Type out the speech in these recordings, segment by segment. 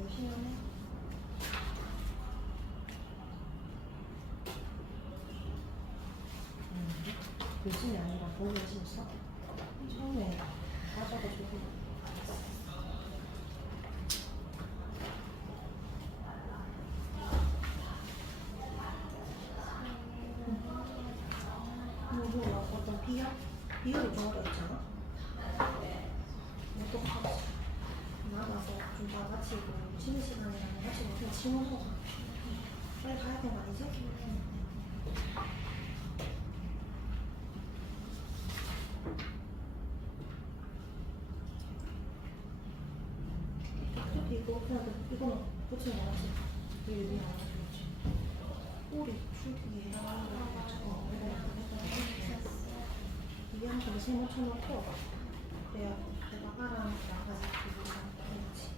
열심히 하네. 열심히 아니라 너무 열심히 써. 처음에 빠져가지고. 뭐 어떤 비율이 좀 어렵잖아. 어떡하지? 나가서 좀 다 같이 쉬는 시간이랑 같이 그냥 치워서 빨리 가야 되는 거 아니지? 이거 그냥 이거는 붙이는 거 같지? 이게 위에 안 하지? 꼬리 줄기에 이게 한 번에 세 묻혀놓고 그래야 대가가랑 나가서 이거랑 해야지.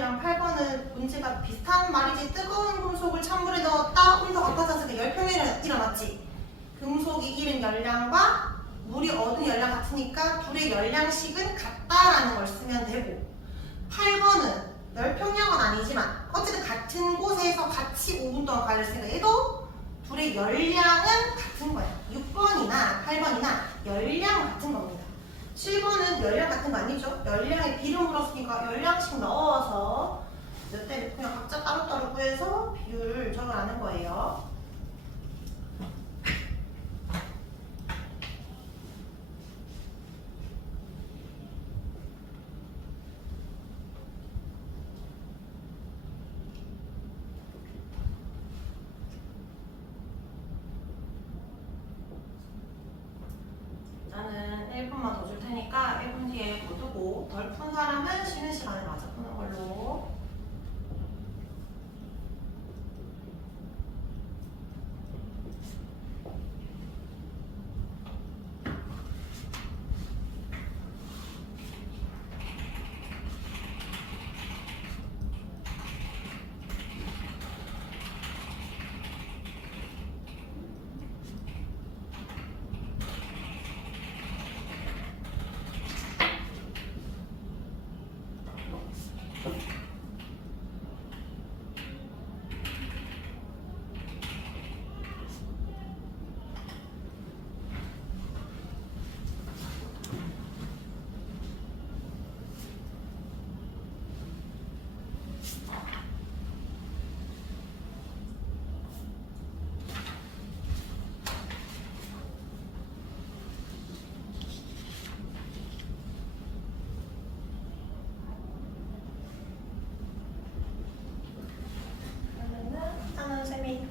2번이랑 8번은 문제가 비슷한 말이지. 뜨거운 금속을 찬물에 넣었다. 온도가 높아져서 열평이 일어났지. 금속이 잃은 열량과 물이 얻은 열량 같으니까 둘의 열량식은 같다라는 걸 쓰면 되고, 8번은 열평량은 아니지만 어쨌든 같은 곳에서 같이 5분 동안 가렸으니까 얘도 둘의 열량은 같은 거야. 6번이나 8번이나 열량 같은 겁니다. 7번은 열량 같은 거 아니죠? 열량에 비를 물었으니까 열량씩 넣어서 이때 그냥 각자 따로따로 구해서 비율 적으라는 거예요. 나는 1분만 더 줄 테니까 1분 뒤에 거두고 덜 푼 사람은 쉬는 시간에 마저 푸는 걸로.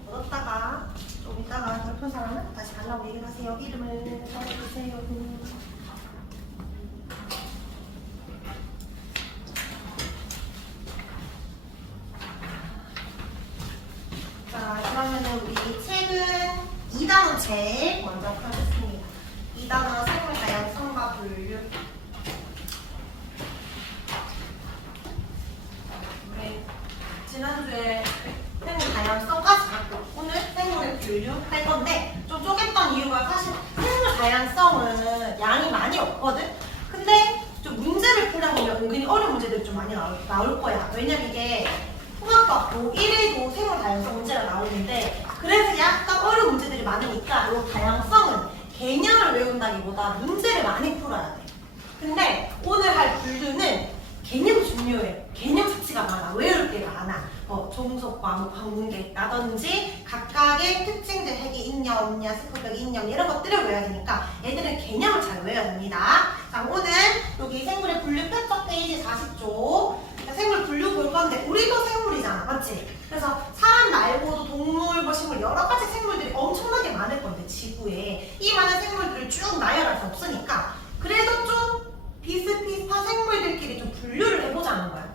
묻었다가 좀 이따가 덜 푼 사람은 다시 달라고 얘기를 하세요. 이름을 적어주세요. 자, 그러면은 우리 책은 2단원 제일 먼저 펴겠습니다. 2단원 생물 다양성과 분류. 우리 지난주에 생물 다양성까지 갖고 오늘 생물의 분류 할 건데, 좀 쪼갰던 이유가 사실 생물 다양성은 양이 많이 없거든? 근데 좀 문제를 풀려보면 은근히 어려운 문제들이 좀 많이 나올 거야. 왜냐면 이게 통합과 고1에도 생물 다양성 문제가 나오는데, 그래서 약간 어려운 문제들이 많으니까 이 다양성은 개념을 외운다기보다 문제를 많이 풀어야 돼. 근데 오늘 할 분류는 개념 중요해. 개념 자체가 많아. 외울 게 많아. 종속, 과목, 관문계라든지 각각의 특징들, 핵이 있냐 없냐, 세포벽이 있냐 없냐 이런 것들을 외워야 되니까 애들은 개념을 잘 외워야 됩니다. 자, 오늘 여기 생물의 분류 표적 페이지 40조 생물 분류 볼 건데, 우리도 생물이잖아, 맞지? 그래서 사람 말고도 동물, 뭐 식물 여러 가지 생물들이 엄청나게 많을 건데, 지구에 이 많은 생물들을 쭉 나열할 수 없으니까 그래도 좀 비슷비슷한 생물들끼리 좀 분류를 해보자는 거야.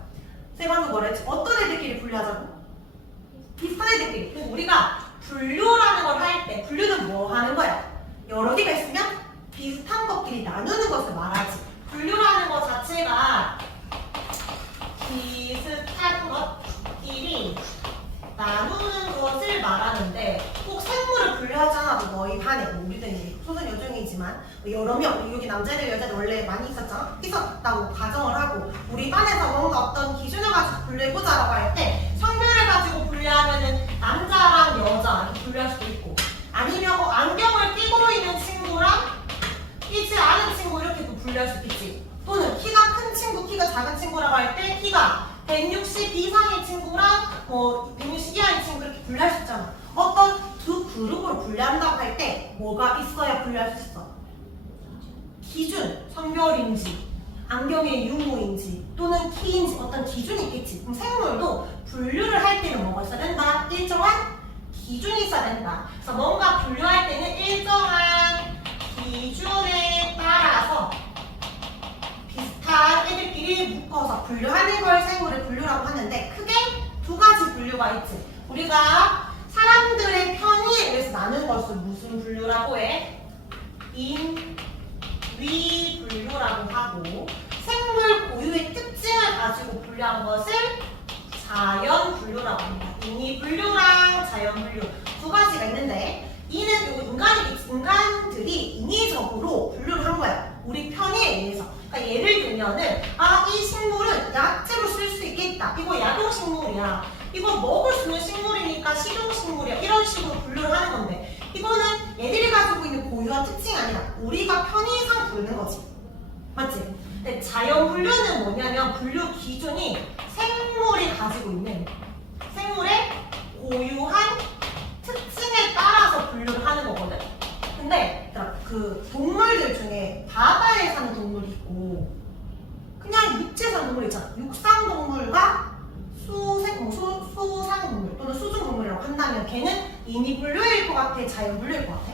쌤 방금 뭐라 했지? 어떤 애들끼리 분류하자고? 비슷한 애들끼리. 그래서 우리가 분류라는 걸 할 때 분류는 뭐 하는 거야? 여러 개가 있으면 비슷한 것끼리 나누는 것을 말하지. 분류라는 것 자체가 비슷한 것끼리 나누는 것을 말하는데, 꼭 생물을 분류하지 않아도 너희 반에, 우리는 이제 소선 여중이지만 여러 명, 여기 남자들 여자들 원래 많이 있었다고 가정을 하고, 우리 반에서 뭔가 어떤 기준을 가지고 분류해보자라고 할 때 성별을 가지고 분류하면은 남자랑 여자 이렇게 분류할 수도 있고, 아니면 안경을 끼고 있는 친구랑 끼지 않은 친구 이렇게도 분류할 수 있겠지. 또는 키가 큰 친구, 키가 작은 친구라고 할 때 키가 160 이상의 친구랑 160 이하의 친구 이렇게 분류할 수 있잖아. 어떤 두 그룹으로 분류한다고 할 때 뭐가 있어야 분류할 수 있어? 기준, 성별인지, 안경의 유무인지, 또는 키인지 어떤 기준이 있겠지. 그럼 생물도 분류를 할 때는 뭐가 있어야 된다? 일정한 기준이 있어야 된다. 그래서 뭔가 분류할 때는 일정한 기준에 따라서 비슷한 애들끼리 묶어서 분류하는 걸 생물의 분류라고 하는데, 크게 두 가지 분류가 있지. 우리가 사람들의 편의에 의해서 나누는 것을 무슨 분류라고 해? 인, 위분류라고 하고 생물 고유의 특징을 가지고 분류한 것을 자연분류라고 합니다. 인위분류랑 자연분류 두 가지가 있는데 이는 인간들이 인위적으로 분류를 한 거야. 우리 편의에 의해서. 그러니까 예를 들면은 이 식물은 약재로 쓸 수 있겠다. 이거 약용식물이야. 이거 먹을 수 있는 식물이니까 식용식물이야. 이런 식으로 분류를 하는 건데 이거는 얘들이 가지고 있는 고유한 특징이 아니라 우리가 편의상 부르는 거지. 맞지? 근데 자연분류는 뭐냐면 분류 기준이 생물이 가지고 있는 생물의 고유한 특징에 따라서 분류를 하는 거거든. 근데 그 동물들 중에 바다에 사는 동물이 있고 그냥 육지에 사는 동물이 있잖아. 육상동물과 수상동물 또는 수중동물이라고 한다면 걔는 인위분류일 것 같아? 자연분류일 것 같아?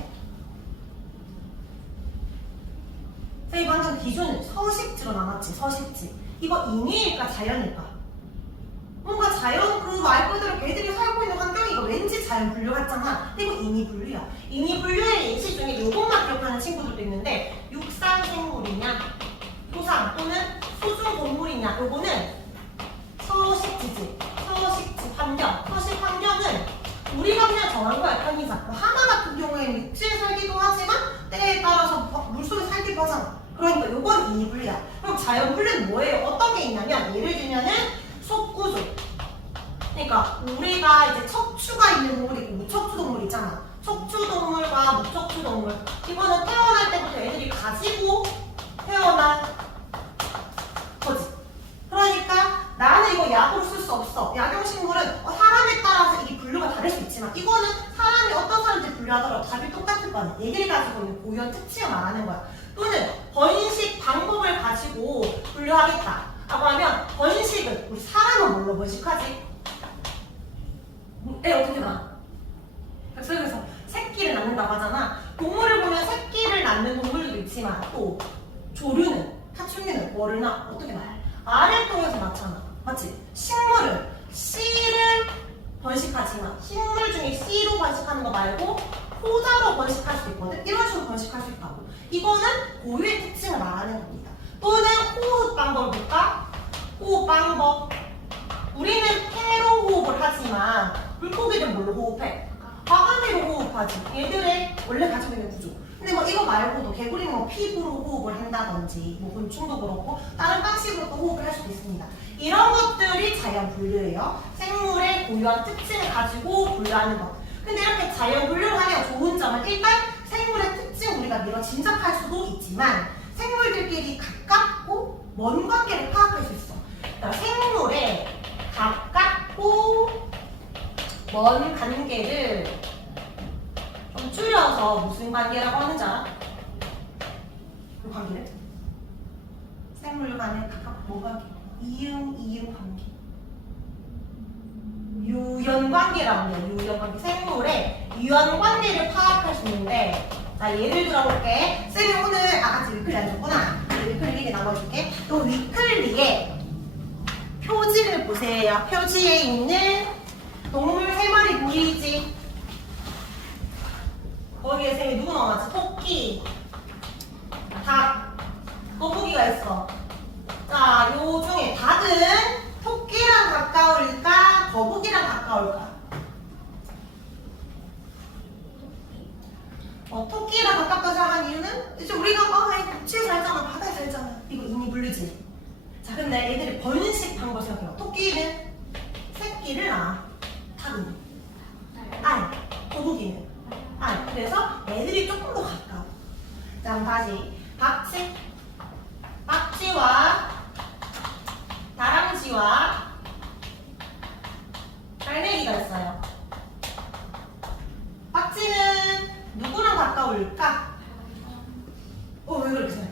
저희 방금 기준은 서식지로 나눴지. 서식지. 이거 인위일까 자연일까? 뭔가 자연 그 말 그대로 걔들이 살고 있는 환경이고 왠지 자연 분류 같잖아. 근데 이거 인위 분류야. 인위 분류의 예시 중에 요것만 기억하는 친구들도 있는데 육상 생물이냐, 토상 또는 수중 동물이냐. 요거는 서식지지. 서식지 환경. 서식 환경은 우리가 그냥 정한 거야. 편의상. 하마 같은 경우에는 육지에 살기도 하지만 때에 따라서 물속에 살기도 하잖아. 그러니까 요건 인위 분류야. 그럼 자연 분류는 뭐예요? 어떤 게 있냐면 예를 들면은 속구조. 그러니까 우리가 이제 척추가 있는 동물이 있고 무척추 동물 있잖아. 척추 동물과 무척추 동물. 이거는 태어날 때부터 애들이 가지고 태어난 거지. 그러니까 나는 이거 약으로 쓸 수 없어. 약용식물은 사람에 따라서 이게 분류가 다를 수 있지만 이거는 사람이 어떤 사람들이 분류하더라도 답이 똑같을 거 아니야. 얘들이 가지고 있는 고유한 특징을 말하는 거야. 또는 번식 방법을 가지고 분류하겠다 라고 하면 번식은 우리 사람은 뭘로 번식하지? 애 어떻게 낳아? 그래서 새끼를 낳는다고 하잖아. 동물을 보면 새끼를 낳는 동물도 있지만 또 조류는, 파충류는 뭐를 낳아? 어떻게 낳아? 알을 통해서 낳잖아. 맞지? 식물은 씨를 번식하지만 식물 중에 씨로 번식하는 거 말고 호자로 번식할 수 있거든? 이런 식으로 번식할 수 있다고. 이거는 고유의 특징을 말하는 겁니다. 또는 호흡 방법을 볼까? 호흡 방법. 우리는 폐로 호흡을 하지만 물고기는 뭘로 호흡해? 바가지로 호흡하지. 얘들의 원래 가지고 있는 구조. 근데 뭐 이거 말고도 개구리는 뭐 피부로 호흡을 한다든지 뭐 곤충도 그렇고 다른 방식으로 또 호흡을 할 수도 있습니다. 이런 것들이 자연 분류예요. 생물의 고유한 특징을 가지고 분류하는 것. 근데 이렇게 자연 분류를 하면 좋은 점은 일단 생물의 특징 우리가 미뤄 짐작할 수도 있지만 생물들끼리 가깝고 먼 관계를 파악할 수 있어. 그러니까 생물의 가깝고 먼 관계를 좀 줄여서 무슨 관계라고 하는지 알아? 그 관계를? 생물 간의 가깝고 먼 관계. 이응 관계. 유연관계라고 해요. 유연관계. 생물의 유연관계를 파악할 수 있는데 자 예를 들어볼게. 쌤이 오늘 같이 위클리 안 줬구나. 위클리 1개 나눠줄게. 또 위클리에 표지를 보세요. 표지에 있는 동물 3마리 보이지? 거기에 쌤이 누구 넣어놨지? 토끼, 닭, 거북이가 있어. 자, 요 중에 닭은 토끼랑 가까울까? 거북이랑 가까울까? 토끼랑 가깝다고 생각한 이유는 이제 우리가 육지에 살잖아, 바다에 살잖아. 이거 이미 분류지. 자, 근데 얘들이 번식 방법 생각해봐. 토끼는 새끼를 낳아. 닭은 알, 거북이는 알. 그래서 애들이 조금 더 가까워. 자, 그럼 다시 박쥐와 다람쥐와 갈매기가 있어요. 박쥐는 누구랑 가까울까? 왜 그렇게 생각해?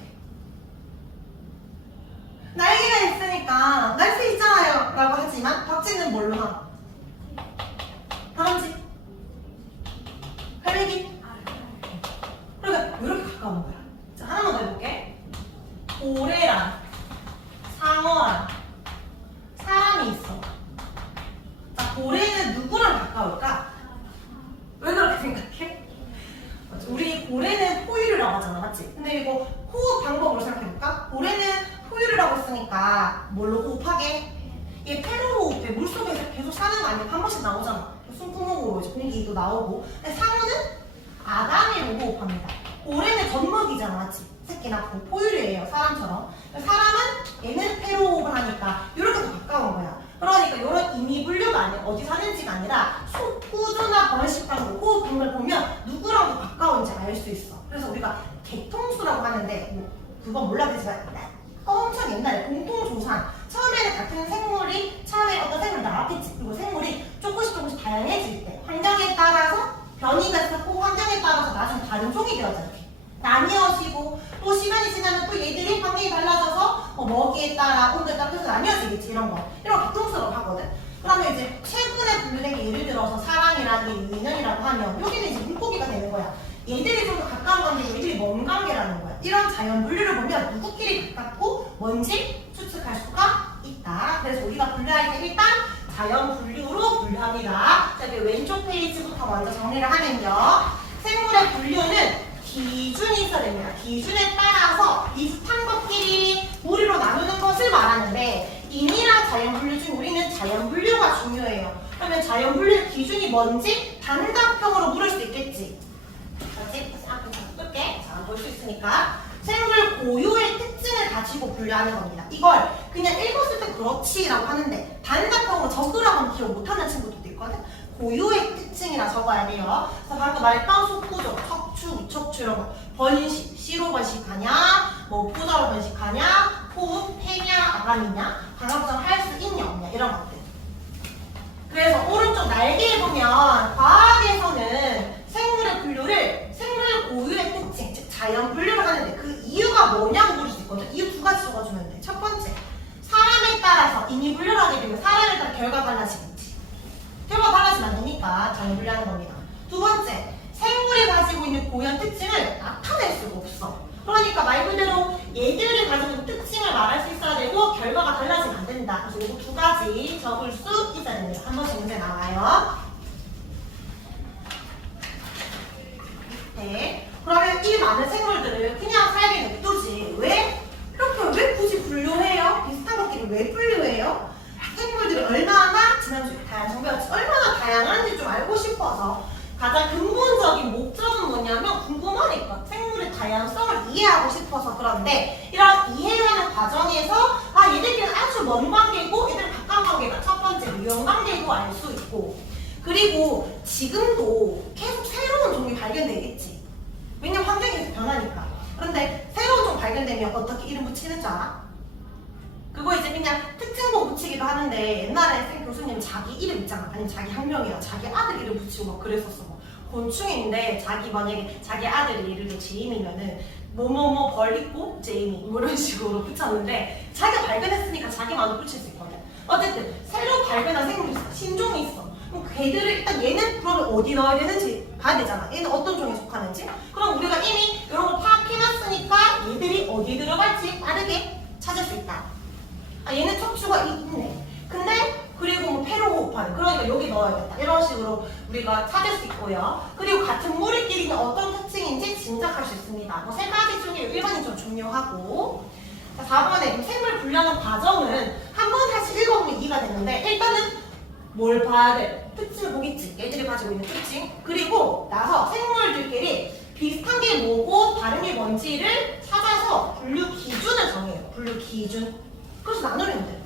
날개가 있으니까 날 수 있잖아요 라고 하지만 박쥐는 뭘로 나? 다람쥐? 갈매기? 그러니까 왜 이렇게 가까운 거야? 자, 하나만 더 해볼게. 고래랑 상어랑 사람이 있어. 자, 고래는 누구랑 가까울까? 왜 그렇게 생각해? 우리 고래는 포유류라고 하잖아, 맞지? 근데 이거 호흡 방법으로 생각해볼까? 올해는 포유류라고 했으니까 뭘로 호흡하게? 얘 페로호흡해. 물속에서 계속 사는 거 아니야? 한 번씩 나오잖아. 숨구멍으로 이제 공기도 나오고. 근데 상어는 아가미로 호흡합니다. 올해는 젖먹이잖아, 맞지? 새끼 낳고 포유류예요, 사람처럼. 사람은 얘는 페로호흡을 하니까 이렇게 더 가까운 거야. 그러니까 이런 임의분류가 아니라 어디 사는지가 아니라 속구조나 번식방법, 호흡 방법을 보면 누구랑 더 가까운지 알 수 있어. 그래서 우리가 개통수라고 하는데 뭐 그건 몰라도 되지만 엄청 옛날에 공통조상 처음에는 같은 생물이 처음에 어떤 생물이 나왔겠지. 그리고 생물이 조금씩 다양해질 때 환경에 따라서 변이가 있었고 환경에 따라서 나중에 다른 종이 되어져 이렇게 나뉘어지고 또 시간이 지나면 또 얘들이 환경이 달라져서 먹이에 따라 온도에 따라 계속 나뉘어지겠지. 이런 거 이런 개통수라고 하거든. 그러면 이제 최근에 분류된 게 예를 들어서 사람이라든지 인연이라고 하면 여기는 이제 물고기가 되는 거야. 얘들이 좀 더 가까운 관계고 얘들이 먼 관계라는 거야. 이런 자연 분류를 보면 누구끼리 가깝고 뭔지 추측할 수가 있다. 그래서 우리가 분류할 때 일단 자연 분류로 분류합니다. 자, 이제 왼쪽 페이지부터 먼저 정리를 하면요. 생물의 분류는 기준이 있어야 됩니다. 기준에 따라서 비슷한 것끼리 무리로 나누는 것을 말하는데 인이랑 자연 분류 중 우리는 자연 분류가 중요해요. 그러면 자연 분류 기준이 뭔지 단답형으로 물을 수 있겠지. 그렇지? 앞에 바꿀게. 자, 볼 수 있으니까. 생물 고유의 특징을 가지고 분류하는 겁니다. 이걸 그냥 읽었을 때 그렇지라고 하는데 단답형으로 적으라고 하면 기억 못하는 친구들도 있거든? 고유의 특징이라 적어야 돼요. 그래서 방금 말했던 속구조, 척추, 위척추 이런 거 번식, 씨로 번식하냐, 뭐 포자로 번식하냐, 호흡, 폐냐, 아가미냐, 방합성 할 수 있냐 없냐 이런 것들. 그래서 오른쪽 날개에 보면 과학에서는 생물의 분류를 생물 고유의 특징, 즉 자연 분류를 하는데 그 이유가 뭐냐고 물을 수 있거든. 이유 두 가지 적어주면 돼. 첫 번째, 사람에 따라서 인위 분류를 하게 되면 사람에 따라 결과가 달라지겠지. 결과가 달라지면 안 되니까 자연 분류하는 겁니다. 두 번째, 생물이 가지고 있는 고유한 특징을 나타낼 수가 없어. 그러니까 말 그대로 얘들이 가지고 있는 특징을 말할 수 있어야 되고 결과가 달라지면 안 된다. 그래서 이거 두 가지 적을 수 있어야 됩니다. 한 번씩 문제 나와요. 네. 그러면 이 많은 생물들을 그냥 살게 냅두지. 왜? 이렇게 왜 굳이 분류해요? 비슷한 것끼리 왜 분류해요? 생물들이 얼마나 지난주에 다양성 배웠지? 얼마나 다양한지 좀 알고 싶어서 가장 근본적인 목적은 뭐냐면 궁금하니까 생물의 다양성을 이해하고 싶어서 그런데 이런 이해하는 과정에서 아 얘들끼리는 아주 먼 관계고 얘들은 가까운 관계가 첫 번째 유형 관계고 알 수 있고 그리고 지금도 계속 새로운 종이 발견되겠지. 왜냐면 환경이 계속 변하니까. 그런데 새로운 종 발견되면 어떻게 이름 붙이는 줄 알아? 그거 이제 그냥 특징도 붙이기도 하는데 옛날에 생 교수님 자기 이름 있잖아. 아니면 자기 학명이나 자기 아들 이름 붙이고 막 그랬었어. 뭐. 곤충인데 자기 만약에 자기 아들이 예를 들어 제임이면은 뭐뭐뭐 벌 있고 제이미 뭐 이런 식으로 붙였는데 자기가 발견했으니까 자기 마음대로 붙일 수 있거든. 어쨌든 새로 발견한 생물이 있어. 신종이 있어. 그럼 걔들을 일단 얘는 그러면 어디 넣어야 되는지 봐야 되잖아. 얘는 어떤 종에 속하는지. 그럼 우리가 이미 이런 거 파악해놨으니까 얘들이 어디에 들어갈지 빠르게 찾을 수 있다. 아 얘는 척추가 있네. 근데 그리고 뭐 폐로 호흡하는 그러니까 여기 넣어야겠다. 이런 식으로 우리가 찾을 수 있고요. 그리고 같은 무리끼리는 어떤 특징인지 짐작할 수 있습니다. 뭐 세 가지 중에 1번이 좀 중요하고 자 4번에 생물 분류하는 과정은 한 번 다시 읽어보면 이해가 되는데 일단은 뭘 봐야 돼? 특징을 보겠지. 얘들이 가지고 있는 특징. 그리고 나서 생물들끼리 비슷한 게 뭐고 다른 게 뭔지를 찾아서 분류 기준을 정해요. 분류 기준. 그래서 나누면 돼.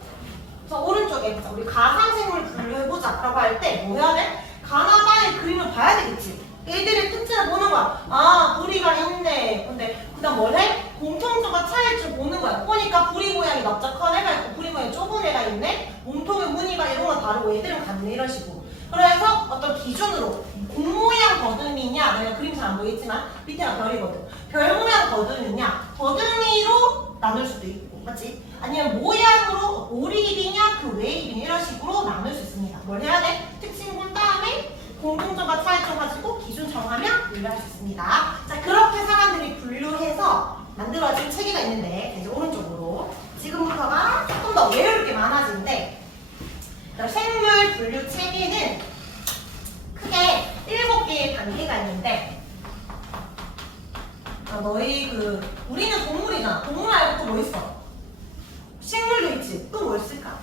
그래서 오른쪽에 우리 가상생물 분류해보자 라고 할 때 뭐 해야 돼? 가나다의 그림을 봐야 되겠지. 얘들의 특징을 보는 거야. 아 부리가 있네. 근데 그 다음 뭘 해? 공통점과 차이를 보는 거야. 보니까 부리 모양이 납작한 애가 있고 부리 모양이 좁은 애가 있네. 몸통의 무늬가 이런 건 다르고 얘들은 같네. 이런 식으로. 그래서 어떤 기준으로 공 모양 더듬이냐 내가 그림 잘 안 보이겠지만 밑에가 별이거든. 별 모양 더듬이냐 더듬이로 나눌 수도 있고 맞지? 아니면 모양으로 오리입이냐 그 외입이냐 이런 식으로 나눌 수 있습니다. 뭘 해야 돼? 특징 본 다음에 공통점과 차이점 가지고 기준 정하면 분류할 수 있습니다. 자 그렇게 사람들이 분류해서 만들어진 체계가 있는데 이제 오른쪽으로 지금부터가 조금 더 외울 게 많아지는데 생물 분류 체계는 크게 7개의 단계가 있는데 아, 너희 우리는 동물이잖아. 동물 말고 또 뭐 있어? 식물도 있지. 또 뭐 있을까?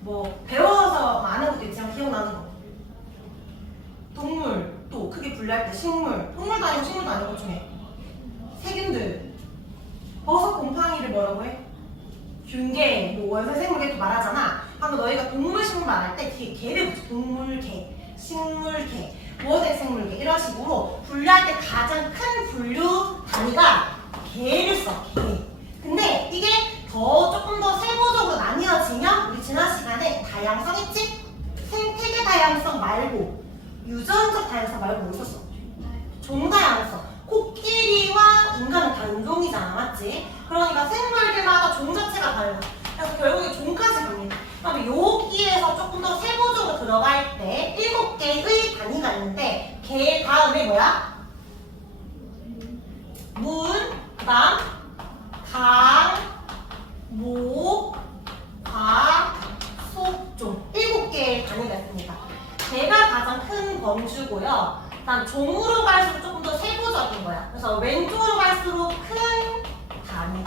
뭐 배워서 아는 것도 있지만 기억나는 거. 동물 또 크게 분류할 때 식물. 동물도 아니고 식물도 아닌 것 중에 세균들. 버섯, 곰팡이를 뭐라고 해? 균계, 뭐 원산 생물계 또 말하잖아. 방금 너희가 동물 식물 말할 때 뒤에 개를 붙여. 동물계, 식물계, 무어대 생물계 이런 식으로 분류할 때 가장 큰 분류 단위가 개를 써. 개. 근데 이게 조금 더 세부적으로 나뉘어지면 우리 지난 시간에 다양성 있지? 생태계 다양성 말고 유전적 다양성 말고 뭐 있었어? 종다양성. 코끼리와 인간은 다 인종이잖아, 맞지? 그러니까 생물들마다 종 자체가 달라. 그래서 결국에 종까지 갑니다. 그럼 여기에서 조금 더 세부적으로 들어갈 때 7개의 단위가 있는데 개 다음에 뭐야? 문, 그다음 강, 목, 과, 속, 종 7개의 단위가 있습니다. 개가 가장 큰 범주고요. 일단 종으로 갈수록 조금 더 세부적인 거야. 그래서 왼쪽으로 갈수록 큰 단위.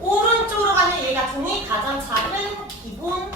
오른쪽으로 가면 얘가 종이 가장 작은 기본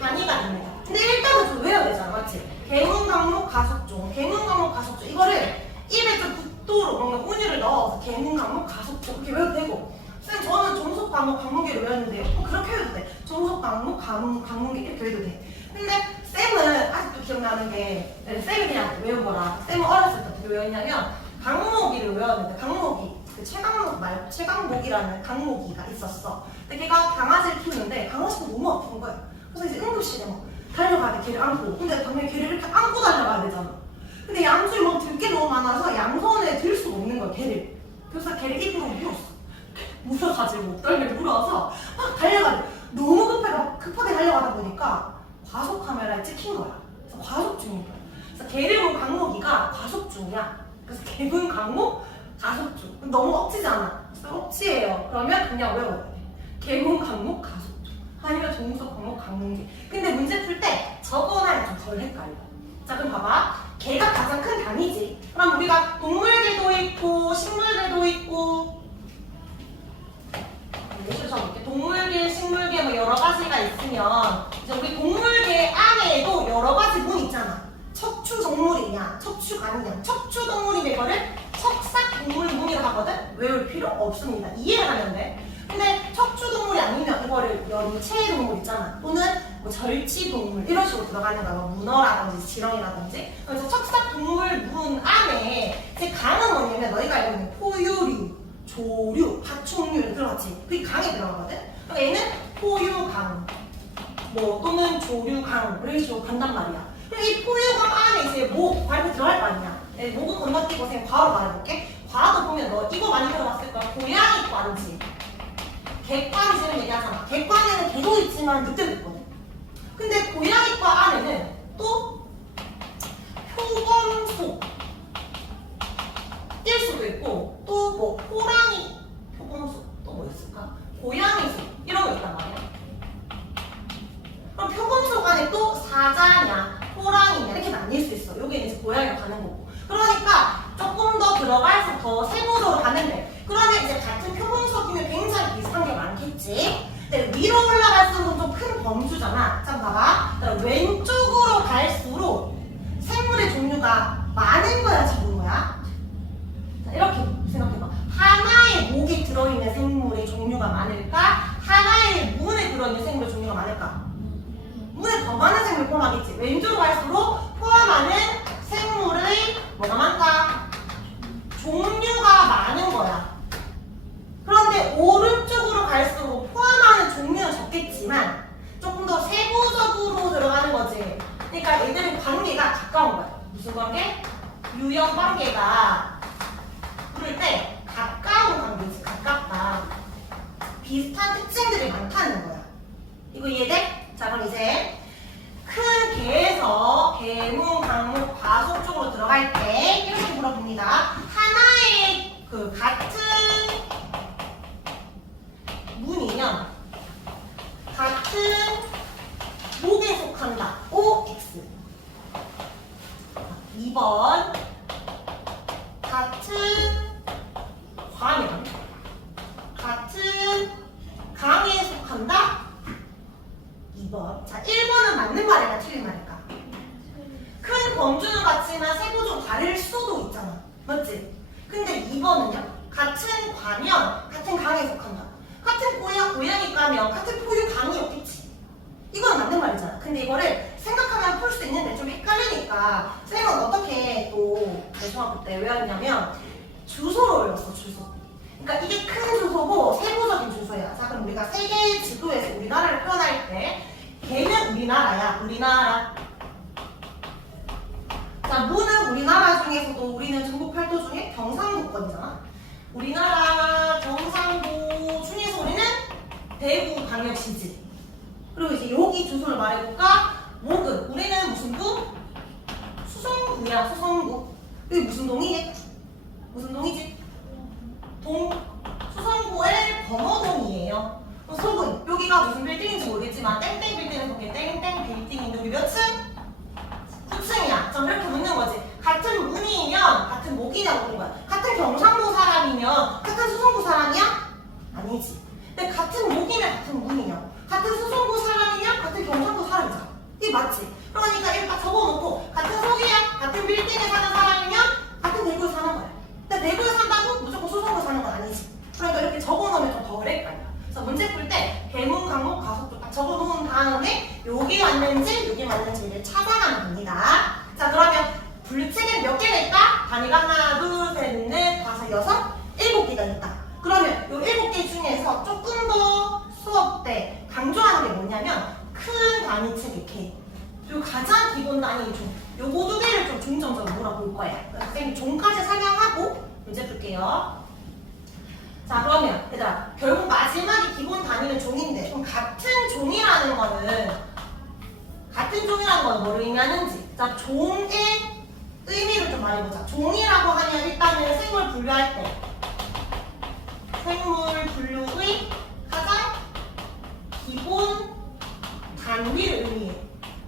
단위가 됩니다. 근데 일단은 좀 외워야 되잖아, 맞지? 개문, 강목, 가속종. 개문, 강목, 가속종. 이거를 입에 좀 붙도록 뭔가 운율을 넣어서 개문, 강목, 가속종 이렇게 외워도 되고. 선생님 저는 종속, 강목, 강목계를 외웠는데 그렇게 외워도 돼. 종속, 강목, 강목계 이렇게 외워도 돼. 근데 쌤은 아직도 기억나는 게 쌤이 그냥 외운 거라. 쌤은 어렸을 때 어떻게 외웠냐면 강목이를 외웠는데 강목이 최강목 말고 최강목이라는 강목이가 있었어. 근데 걔가 강아지를 키우는데 강아지가 너무 아픈 거야. 그래서 이제 응급실에 막 달려가야 돼. 걔를 안고. 근데 당연히 걔를 이렇게 안고 달려가야 되잖아. 근데 양쪽에 막 들 게 너무 많아서 양손에 들 수가 없는 거야, 걔를. 그래서 걔를 입으로 물었어. 무서워가지고 옥달매를 물어서 막 달려가야 돼. 너무 급하게 달려가다 보니까 과속 카메라에 찍힌 거야. 그래서 과속 중인 거야. 그래서 걔를 본 강목이가 과속 중이야. 그래서 개분 강목 가속 중. 너무 억지지 않아. 억지예요. 그러면 그냥 외워야 돼. 개분 강목 가속 중. 아니면 종속 강목 강목계. 근데 문제 풀 때 저거랑 좀 덜 헷갈려. 자 그럼 봐봐. 개가 가장 큰 단위지. 그럼 우리가 동물계도 있고 식물계도 있고 동물계, 식물계 뭐 여러 가지가 있으면 이제 우리 동물계 안에도 여러 가지 문 있잖아. 척추동물이냐, 척추관이냐, 척추동물이면 이거를 척삭동물문이라고 하거든? 외울 필요 없습니다. 이해를 하면 돼. 근데 척추동물이 아니면 이거를 연체동물 있잖아. 또는 뭐 절치동물 이런 식으로 들어가는 거야. 뭐 문어라든지 지렁이라든지. 그래서 척삭동물문 안에 제 강은 뭐냐면 너희가 알고 있는 포유류, 조류, 파충류 들어갔지. 그게 강에 들어가거든? 그러니까 얘는 포유강, 뭐 또는 조류강 이런 식으로 간단 말이야. 그럼 이 포유강 안에 이제 목, 발표 들어갈 거 아니야. 목을 건너뛰고 그냥 과로 말해볼게. 과도 보면 너 이거 많이 들어봤을 거야. 고양이과인지 객관지는 얘기하잖아. 객관에는 개도 있지만 늑대도 있거든. 근데 고양이과 안에는 또 표범속 일 수도 있고 또 뭐 호랑이, 표범속 또 뭐 있을까? 고양이속 이런 거 있단 말이야. 그럼 표범속 안에 또 사자냐, 호랑이냐 이렇게 나뉠 수 있어. 여기는 이제 고양이가 가는 거고. 그러니까 조금 더 들어갈수록 더 세부적으로 가는데 그러면 이제 같은 표범속이면 굉장히 비슷한 게 많겠지. 근데 위로 올라갈수록 좀 큰 범주잖아. 자 봐봐. 왼쪽으로 갈수록 생물의 종류가 많은 거야, 적은 거야? 자, 이렇게 생각해봐. 하나의 목에 들어있는 생물의 종류가 많을까? 하나의 문에 들어있는 생물의 종류가 많을까? 문에 더 많은 생물을 포함하겠지. 왼쪽으로 갈수록 포함하는 생물의 뭐가 많다? 종류가 많은 거야. 그런데 오른쪽으로 갈수록 포함하는 종류는 적겠지만 조금 더 세부적으로 들어가는 거지. 그러니까 얘들은 관계가 가까운 거야. 무슨 관계? 유형 관계가 부를 때 가까운 관계지. 가깝다. 비슷한 특징들이 많다는 거야. 이거 이해돼? 자 그럼 이제 큰 개에서 개문, 강목, 과속 쪽으로 들어갈 때 이렇게 물어봅니다. 하나의 같은 문이면 같은 목에 속한다. OX. 2번 이거는요. 같은 과면 같은 강에 속한다. 같은 고양이과면 같은 포유 강이 없겠지. 이건 맞는 말이잖아. 근데 이거를 생각하면 풀 수 있는데 좀 헷갈리니까 쌤은 어떻게 또 중학교 때 외웠냐면 주소로 외웠어. 주소. 그러니까 이게 큰 주소고 세부적인 주소야. 자, 그럼 우리가 세계 지도에서 우리나라를 표현할 때 걔는 우리나라야. 우리나라. 자, 무는 우리나라 중에서도 우리는 전국 8도 중에 경상도권이잖아. 우리나라 경상도 중에서 우리는 대구광역시지. 그리고 이제 여기 주소를 말해볼까? 목은 우리는 무슨 구? 수성구야. 수성구. 여기 무슨 동이지? 무슨 동이지? 수성구의 범어동이에요. 속은 여기가 무슨 빌딩인지 모르겠지만 땡땡 빌딩에서 그게 땡땡 빌딩인데 우리 몇 층? 9층이야. 전 이렇게 묻는 거지. 같은 문이면 같은 목이냐고 묻는 거야. 같은 경상도 사람이면 같은 수성구 사람이야? 아니지. 근데 같은 목이면 같은 문이냐고. 같은 수성구 사람이면 같은 경상도 사람이잖아. 이게 맞지? 그러니까 이렇게 딱 적어놓고 같은 속이야? 같은 빌딩에 사는 사람이면 같은 대구에 사는 거야. 근데 대구에 산다고 무조건 수성구에 사는 건 아니지. 그러니까 이렇게 적어놓으면 좀 더 헷갈려. 그래서 문제 풀 때 계문, 강목, 가속도 딱 적어놓은 다음에 여기 맞는지 여기 맞는지를 찾아가면 됩니다. 자, 그러면 분류책에 몇 개가 있다? 단위가 하나, 둘, 셋, 넷, 다섯, 여섯, 7개가 있다. 그러면 이 7개 중에서 조금 더 수업 때 강조하는 게 뭐냐면 큰 단위 책의 개. 그리고 가장 기본 단위 종. 요거 두 개를 좀 중점적으로 물어볼 거예요. 선생님 종까지 설명하고 문제 풀게요. 자, 그러면 얘들아 결국 마지막에 기본 단위는 종인데 그럼 같은 종이라는 거는 뭐를 의미하는지. 자, 종의 의미를 좀 말해보자. 종이라고 하면 일단은 생물 분류할 때 생물 분류의 가장 기본 단위를 의미해.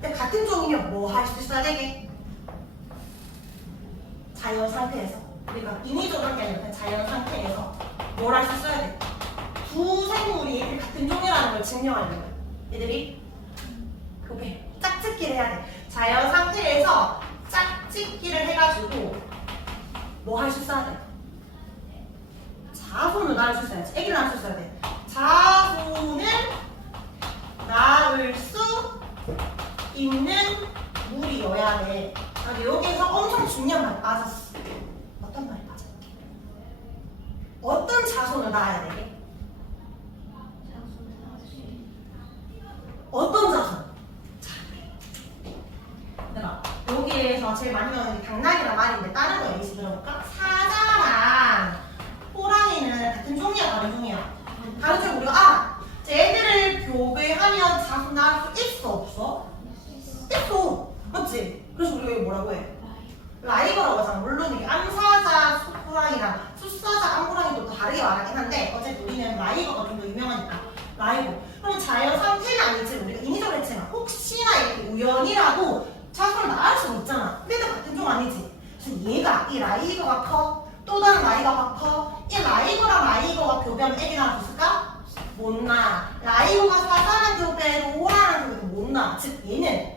근데 같은 종이면 뭐 할 수 있어야 되게? 자연 상태에서. 우리가 인위적으로 한 게 아니라 자연 상태에서 뭘 할 수 있어야 돼? 두 생물이 같은 종이라는 걸 증명하려면 얘들이 그게 짝짓기를 해야 돼. 자연 상태에서 짝짓기를 해가지고 뭐 할 수 있어야 돼? 자손을 낳을 수 있어야지. 애기를 낳을 수 있어야 돼. 자손을 낳을 수 있는 물이어야 돼. 근데 여기에서 엄청 중요한 말 빠졌어. 어떤 말이 빠져? 어떤 자손을 낳아야 되게? 어떤 자손? 자, 얘들아 여기에서 제일 많이 나오는 게 당나귀란 말인데 다른 거 예시 들어볼까? 사자랑 호랑이는 같은 종이야 다른 종이야? 다른 종 우리가 알아. 애들을 교배하면 자손 낳을 수 있어 없어? 있어. 맞지? 그래서 우리가 이거 뭐라고 해? 라이거라고 하잖아. 물론 이게 암사자 호랑이랑 숫사자 암호랑이도 또 다르게 말하긴 한데 어쨌든 우리는 라이거가 좀 더 유명하니까 라이거. 그럼 자연 상태는 아니지. 우리가 인위적으로 했지만 혹시나 이렇게 우연이라도 자손을 낳을 수는 있잖아. 근데 같은 종 아니지. 그래서 얘가 이 라이거가 커. 또 다른 라이거가 커. 이 라이거랑 라이거가 교배하면 애기 낳을 수 있을까? 못 낳아. 라이거가 사자랑 교배로 호랑이랑 교배도 못 낳아. 즉 얘는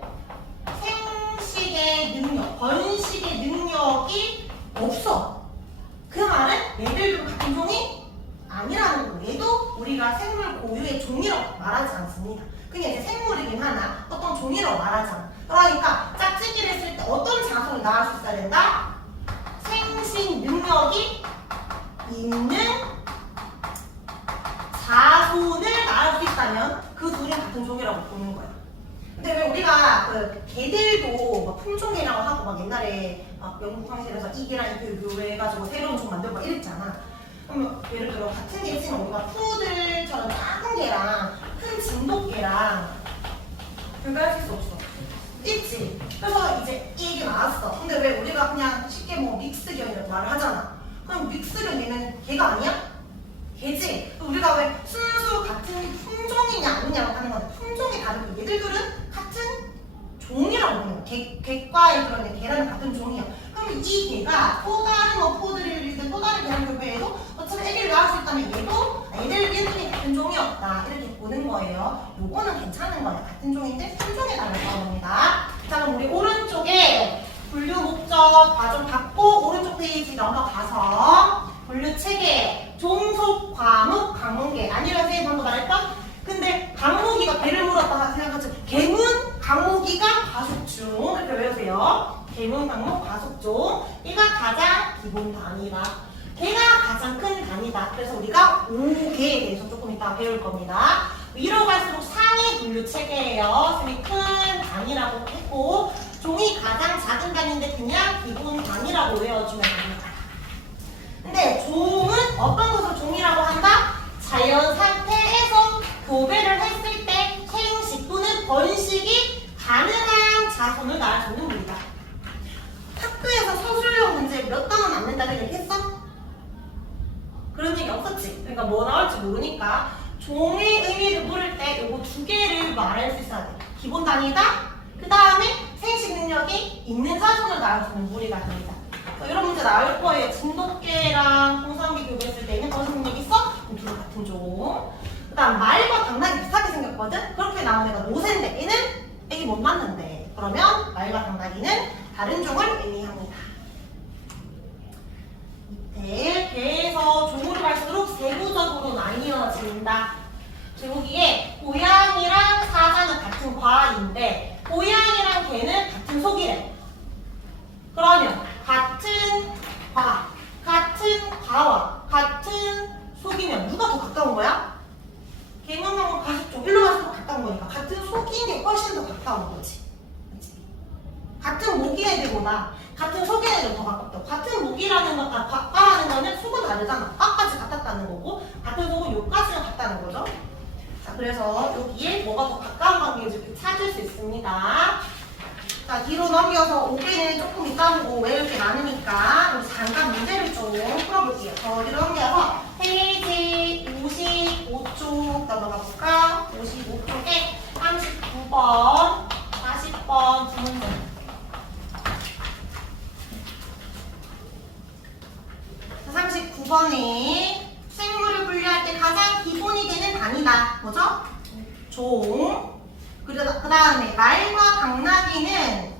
생식의 능력, 번식의 능력이 없어. 그 말은 얘들도 같은 종이 아니라는 거. 얘도 우리가 생물 고유의 종이라고 말하지 않습니다. 그냥 이제 생물이긴 하나 어떤 종이라고 말하잖아. 그러니까 짝짓기를 했을 때 어떤 자손을 낳을 수 있어야 된다? 생식 능력이 있는 자손을 낳을 수 있다면 그 둘이 같은 종이라고 보는 거야. 근데 왜 우리가 그 개들도 막 품종이라고 하고 막 옛날에 막 영국 황실에서 이 개랑 이 개를 교배해가지고 새로운 종 만들고 막 이랬잖아. 그러면 예를 들어 같은 개지만 우리가 푸들처럼 작은 개랑 큰 진돗개랑 교배할 수 없어. 있지. 그래서 이제 이 얘기 나왔어. 근데 왜 우리가 그냥 쉽게 뭐 믹스견이라고 말을 하잖아. 그럼 믹스견 얘는 개가 아니야? 개지. 우리가 왜 순수 같은 품종이냐 아니냐고 하는 건데 품종이 다르고 얘들들은 같은 종이라고 보는 거야. 개과의 그런 개라는 같은 종이야. 그럼 이 개가 또 다른 포들이든 또 다른 개랑 교배해도 어차피 애기를 낳을 수 있다면 얘도 얘들이 같은 종이었다 이렇게 보는 거예요. 요거는 괜찮은 거예요. 같은 종인데 품종에 달라서 겁니다. 자, 그럼 우리 오른쪽에 분류 목적 과정 받고 오른쪽 페이지 넘어가서 분류 체계, 종속, 과목, 강문계. 아니라 선생님 방금 말했던? 근데 강목이가 배를 물었다 생각하죠. 개문, 강목이가 과속중. 이렇게 외우세요. 개문, 강목, 과속중. 얘가 가장 기본 단위다. 걔가 가장 큰 단위다. 그래서 우리가 5개에 대해서 조금 이따 배울 겁니다. 위로 갈수록 상위 분류 체계예요. 선생님이 큰 단위라고 했고, 종이 가장 작은 단위인데 그냥 기본 단위라고 외워주면 됩니다. 근데 종은 어떤 것을 종이라고 한다? 자연 상태에서 교배를 했을 때 생식 또는 번식이 가능한 자손을 낳을 수 있는 물이다. 학교에서 서술형 문제 몇 단원 안 낸다는 얘기 했어? 그런 얘기 없었지. 그러니까 뭐 나올지 모르니까 종의 의미를 물을 때 요거 2개를 말할 수 있어야 돼. 기본 단위다. 그 다음에 생식 능력이 있는 자손을 낳을 수 있는 무리가 됩니다. 이런 문제 나올 거예요. 진돗개랑 공상기 교배했을 때는 번식 능력 있어? 그럼 둘 같은 종. 그 다음 말과 당나귀 비슷하게 생겼거든? 그렇게 나온 애가 노새인데 얘는 애기 못 낳는데 그러면 말과 당나귀는 다른 종을 의미합니다. 밑에 개에서 종으로 갈수록 세부적으로 나뉘어진다. 제목이에 고양이랑 사자는 같은 과인데 고양이랑 개는 같은 속이래. 그러면 같은 과와 같은 속이면 누가 더 가까운 거야? 개문하고 가속종 일로 갈수록 가까운 거니까 같은 속인 게 훨씬 더 가까운 거지. 그치? 같은 목인 애들보다 같은 속인 애들 더 가깝다고. 같은 목이라는 것과 과라는 거는 속은 다르잖아. 과까지 같았다는 거고 같은 속은 요까지는 같다는 거죠. 자, 그래서 여기에 뭐가 더 가까운 관계인지 찾을 수 있습니다. 자, 뒤로 넘겨서 5개는 조금 이따 보고 외울 게 많으니까 우리 잠깐 문제를 좀 풀어볼게요. 더 뒤로 넘겨서 페이지 55쪽 넘어가 볼까? 55쪽에 39번, 40번 두 문제. 39번에 생물을 분류할 때 가장 기본이 되는 단위다. 뭐죠? 종. 그 다음에 말과 당나귀는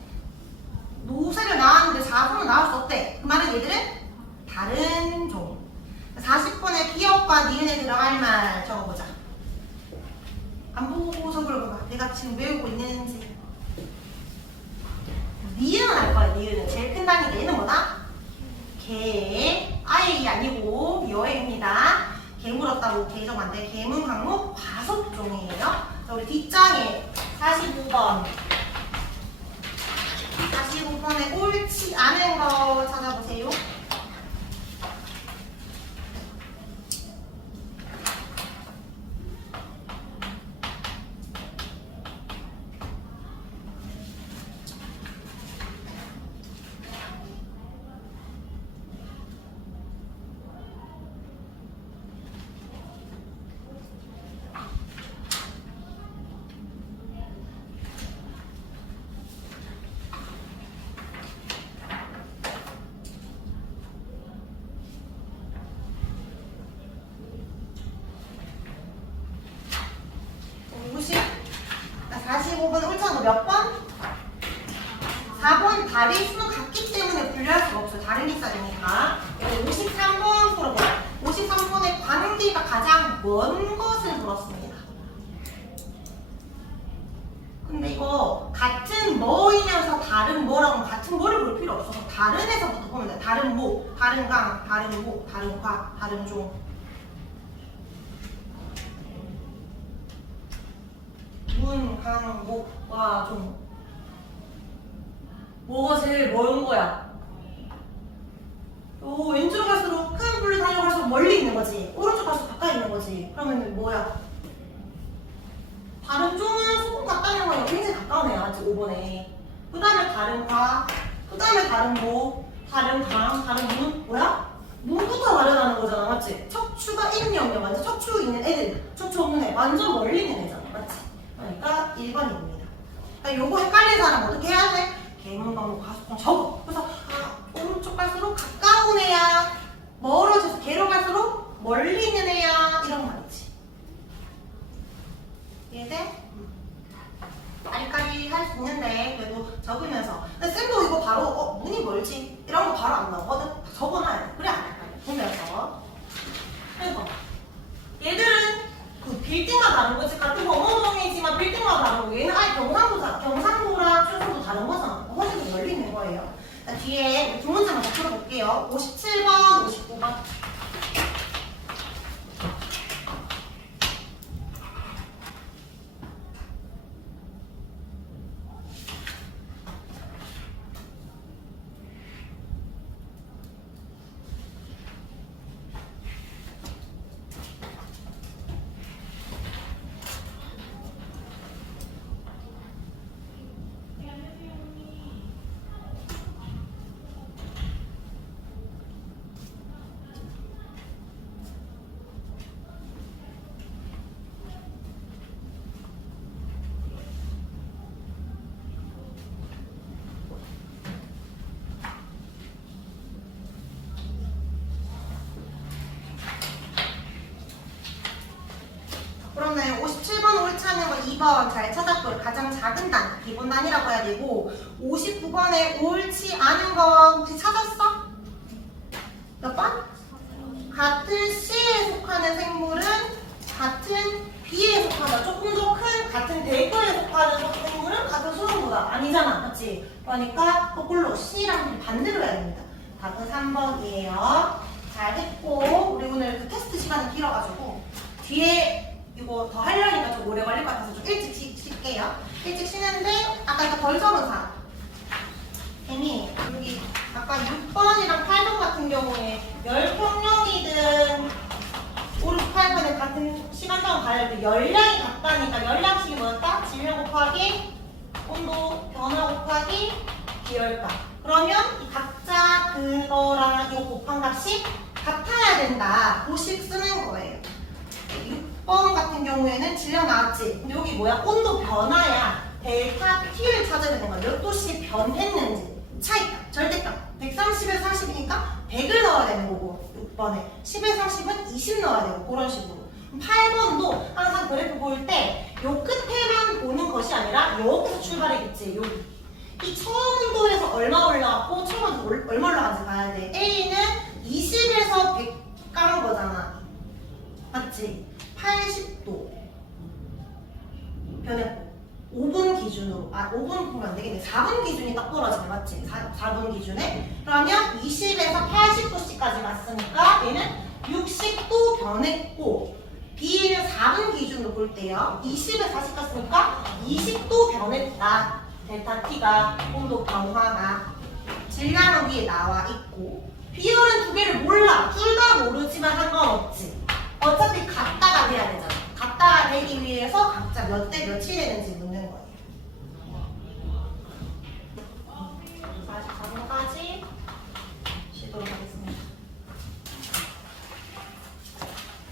노새를 낳았는데 자손을 낳을 수 없대. 그 말은 얘들은 다른 종. 40번에 기업과 니은에 들어갈 말 적어보자. 안 보고 적어봐. 내가 지금 외우고 있는지. 니은은 알 거야. 니은은 제일 큰 단위인데 얘는 뭐다? 개. 아예 아니고 여행입니다. 개 물었다고 개 좀 안 돼. 개문 강목 과속종이에요. 자, 우리 뒷장에 45번. 45번에 옳지 않은 거 찾아보세요. 몇 번? 4번 다리 수는 같기 때문에 분류할 수가 없어요. 다른 깃살이니까. 53번 풀어봐요. 53번에 관계가 가장 먼 것을 물었습니다. 근데 이거 같은 뭐이면서 다른 뭐라고 하면 같은 뭐를 볼 필요 없어서 다른 에서부터 보면 돼. 다른 뭐, 다른 강, 다른 목, 다른 과, 다른 종. 문, 강, 목, 과, 종. 뭐가 제일 먼 거야? 왼쪽 갈수록 큰 분류 단위로 갈수록 멀리 있는 거지. 오른쪽 갈수록 가까이 있는 거지. 그러면 뭐야? 다른 종은 소금 가까이는 거니까 굉장히 가까운 애야. 아직 5번에. 그 다음에 다른 과, 그 다음에 다른 목, 다른 강, 다른 문. 뭐야? 문부터 마련하는 거잖아. 맞지? 척추가 있는 영역. 완전 척추 있는 애들. 척추 없는 애. 완전 멀리 있는 애잖아. 맞지? 그러니까 1번입니다. 그러니까 요거 헷갈리는 사람 어떻게 해야 돼? 개문 방법 과속종 적어. 그래서 오른쪽 갈수록 가까운 애야. 멀어져서 개로 갈수록 멀리 있는 애야. 이런 말이지. 이해돼? 알까지 할 수 있는데 그래도 적으면서. 근데 쌤도 이거 바로 문이 멀지? 이런 거 바로 안 나오거든? 적어놔야 돼. 그래 안 할까요? 보면서. 뒤에 두 문제만 더 풀어볼게요. 57번, 59번. 그러면 57번 옳지 않은 거 2번 잘 찾았고요. 가장 작은 단, 기본 단위라고 해야 되고 59번에 옳지 않은 거 혹시 찾았어? 몇 번? 같은 C에 속하는 생물은 같은 B에 속하다. 조금 더 큰 같은 대거에 속하는 생물은 같은 수능보다 아니잖아. 맞지? 그러니까 거꾸로 C랑 반대로 해야 됩니다. 답은 3번이에요. 잘 했고 우리 오늘 그 테스트 시간이 길어가지고 뒤에 이거 더 하려니까 좀 오래 걸릴 것 같아서 좀 일찍 쉴게요. 일찍 쉬는데 아까 그 덜 적은 사람 쌤이 여기 아까 6번이랑 8번 같은 경우에 열 평형이든 5, 6, 8번은 같은 시간당 가야 돼. 열량이 같다니까 열량식이 뭐였다? 질량 곱하기 온도 변화 곱하기 기열가. 그러면 이 각자 그거랑 이거 곱한 값이 같아야 된다. 고식 쓰는 거예요. 6번 같은 경우에는 질량 나왔지. 근데 여기 뭐야? 온도 변화야. 델타 T를 찾아야 되는 거야. 몇 도씨 변했는지. 차이값, 절대값. 130에 40이니까 100을 넣어야 되는 거고 6번에 10에 40은 20 넣어야 되고 그런 식으로. 8번도 항상 그래프 볼 때 요 끝에만 보는 것이 아니라 여기서 출발했겠지. 여기. 이 처음 온도에서 얼마 올라갔고 처음 온도 얼마 올라간지 봐야 돼. A는 20에서 100 까는 거잖아. 맞지? 80도 변했고 5분 기준으로 5분 보면 안 되겠네. 4분 기준이 딱 떨어지네. 맞지? 4분 기준에 그러면 20에서 80도씨까지 갔으니까 얘는 60도 변했고 B는 4분 기준으로 볼 때요 20에서 40 갔으니까 20도 변했다. 델타 T가 온도 변화가 질량은 위에 나와 있고 비율은 두 개를 몰라. 둘 다 모르지만 상관없지. 어차피 같다가 돼야 되잖아. 같다가 되기 위해서 각자 몇 대 몇이 되는지 묻는 거예요. 44번까지 쉬도록 하겠습니다.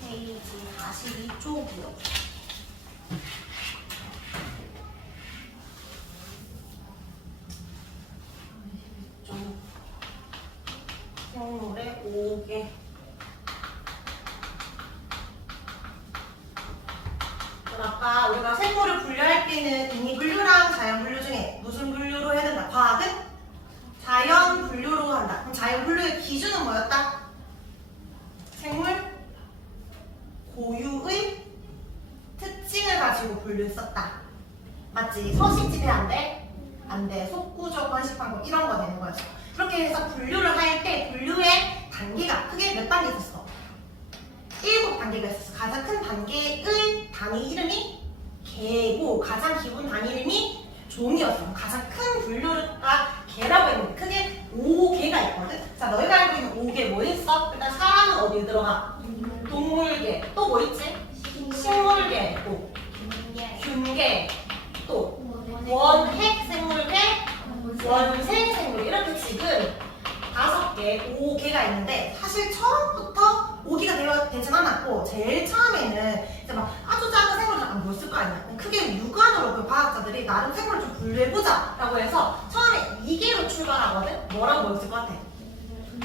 페이지 42쪽이요. 생물의 5개. 아까 우리가 생물을 분류할 때는 인위 분류랑 자연 분류 중에 무슨 분류로 해야 된다? 과학은 자연 분류로 한다. 그럼 자연 분류의 기준은 뭐였다? 생물 고유의 특징을 가지고 분류했었다. 맞지? 서식지 돼? 안 돼? 안 돼. 속구조, 번식방법 이런 거 되는 거였어. 그렇게 해서 분류를 할 때 분류의 단계가 크게 몇 단계 있었어? 7단계가 있었어. 가장 큰 단계의 단위 이름이 개고 가장 기본 단위 이름이 종이었어. 가장 큰 분류가 개라고 했는데 크게 5개가 있거든. 자, 너희가 알고 있는 5개 뭐 있어? 일단 사람은 어디에 들어가? 동물계. 또 뭐 있지? 식물계. 또 균계. 또 원핵 생물계, 원생 생물 이렇게 지금 5개, 5개가 있는데 사실 처음부터 5개가 되진 않았고 제일 처음에는 이제 막 아주 작은 생물을 잠깐 못 쓸 거 아니야. 크게 육안으로 그 과학자들이 나름 생물을 좀 분류해보자 라고 해서 처음에 2개로 출발하거든? 뭐랑 뭐였을 것 같아?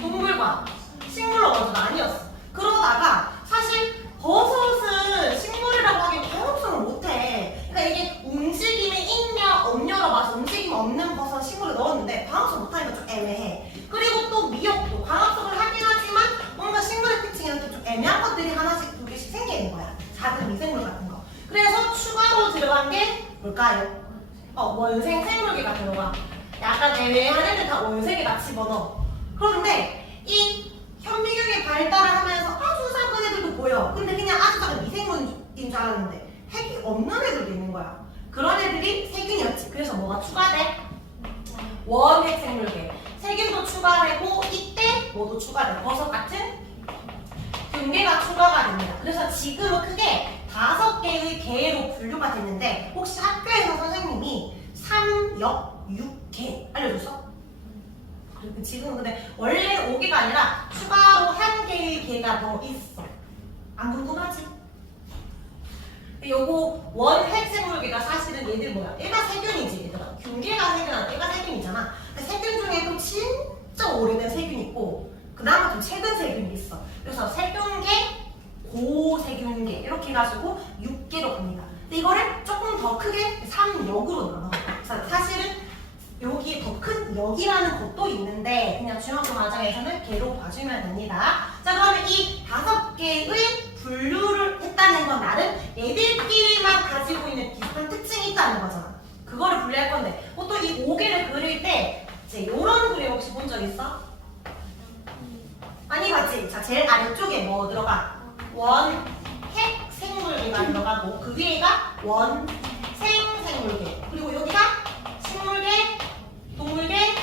동물과 식물로 먼저 나뉘었어. 그러다가 사실 버섯은 식물이라고 하기엔 과학성을 못해. 그러니까 이게 움직임이 있냐 없냐로 봐서 움직임 없는 버섯 식물을 넣었는데 광합성 못하니까 좀 애매해. 그리고 또 미역도 광합성을 하긴 하지만 뭔가 식물의 특징이 이렇게 좀 애매한 것들이 하나씩 두 개씩 생기는 거야. 작은 미생물 같은 거. 그래서 추가로 들어간 게 뭘까요? 원생 생물계가 들어가. 약간 애매한 애들 다 원색에다 집어넣어. 그런데 이 현미경이 발달을 하면서 아주 작은 애들도 보여. 근데 그냥 아주 작은 미생물인 줄 알았는데 핵이 없는 애들도 있는 거야. 그런 애들이 세균이었지. 그래서 뭐가 추가돼? 원핵 생물계. 세균도 추가되고 이때 뭐도 추가돼? 버섯 같은 균계가 추가가 됩니다. 그래서 지금은 크게 5개의 계로 분류가 됐는데 혹시 학교에서 선생님이 3, 역, 6개 알려줬어? 그리고 지금은 근데 원래 5개가 아니라 추가로 1개의 계가 더 있어. 안 궁금하지? 요거 원핵 생물계가 사실은 얘들 뭐야? 얘가 세균이지 얘들아. 균계가 세균, 얘가 세균이잖아. 근데 세균 중에도 진짜 오래된 세균이 있고 그 다음에 좀 최근 세균이 있어. 그래서 세균계, 고세균계 이렇게 해가지고 6개로 갑니다. 근데 이거를 조금 더 크게 3역으로 나눠. 그래서 사실은 여기 더 큰 역이라는 것도 있는데 그냥 중학교 과정에서는 개로 봐주면 됩니다. 자 그러면 이 5개의 분류를 했다는 건 나름 얘들끼리만 가지고 있는 비슷한 특징이 있다는 거잖아. 그거를 분류할 건데 보통 이 5개를 그릴 때 이제 이런 그림 혹시 본 적 있어? 아니 맞지? 자 제일 아래쪽에 뭐 들어가? 원핵 생물계가 들어가고 그 위에가 원생 생물계 그리고 여기가 식물계, 동물계,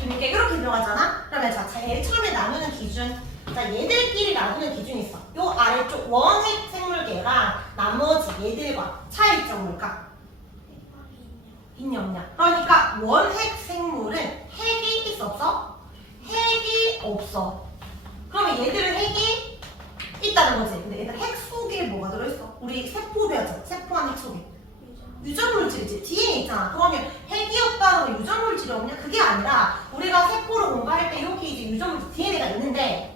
균계 이렇게 들어가잖아? 그러면 자 제일 처음에 나누는 기준 자 얘들끼리 나누는 기준이 있어. 요 아래쪽 원핵 생물계랑 나머지 얘들과 차이점은 뭘까? 있냐 없냐? 그러니까 원핵 생물은 핵이 있어 없어? 핵이 없어. 그러면 얘들은 핵이 있다는 거지. 근데 얘들 핵 속에 뭐가 들어있어? 우리 세포 배웠잖아. 세포 안핵 속에 유전물질이지. DNA 있잖아. 그러면 핵이 없다는 건 유전물질이 없냐? 그게 아니라 우리가 세포를 공부할 때 여기 이제 유전물질 DNA가 있는데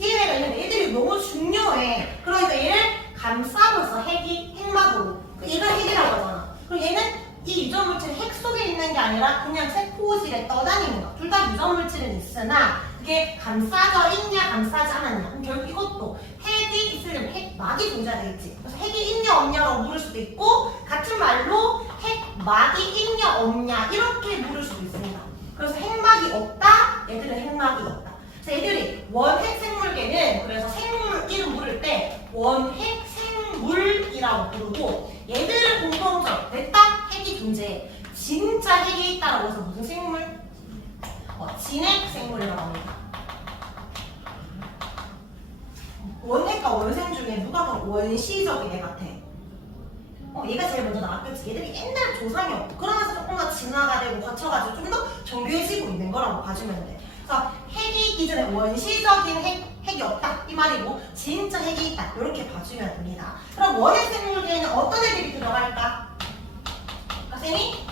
얘들이 너무 중요해. 그러니까 얘를 감싸고 있어. 핵막으로. 얘가 핵이라고 하잖아. 그럼 얘는 이 유전물질이 핵 속에 있는 게 아니라 그냥 세포질에 떠다니는 거. 둘 다 유전물질은 있으나 그게 감싸져 있냐 감싸지 않았냐. 그럼 결국 이것도 핵이 있으려면 핵막이 존재해야 되겠지. 그래서 핵이 있냐 없냐라고 물을 수도 있고 같은 말로 핵막이 있냐 없냐 이렇게 물을 수도 있습니다. 그래서 핵막이 없다. 얘들은 핵막이 있다. 그래서 얘들이 원핵 생물계는 그래서 생물 이름 물을 때 원핵 생물이라고 부르고 얘들은 공통점 냈다 핵이 존재해. 진짜 핵이 있다라고 해서 무슨 생물? 진핵 생물이라고 합니다. 원핵과 원생 중에 누가 더 원시적인 애 같아? 얘가 제일 먼저 나왔겠지. 얘들이 옛날 조상이었고 그러면서 조금 더 진화가 되고 거쳐가지고 좀 더 정교해지고 있는 거라고 봐주면 돼. 그래서 핵이 있기 전에 원시적인 핵이 없다 이 말이고 진짜 핵이 있다 이렇게 봐주면 됩니다. 그럼 원핵 생물계에는 어떤 애들이 들어갈까? 선생님이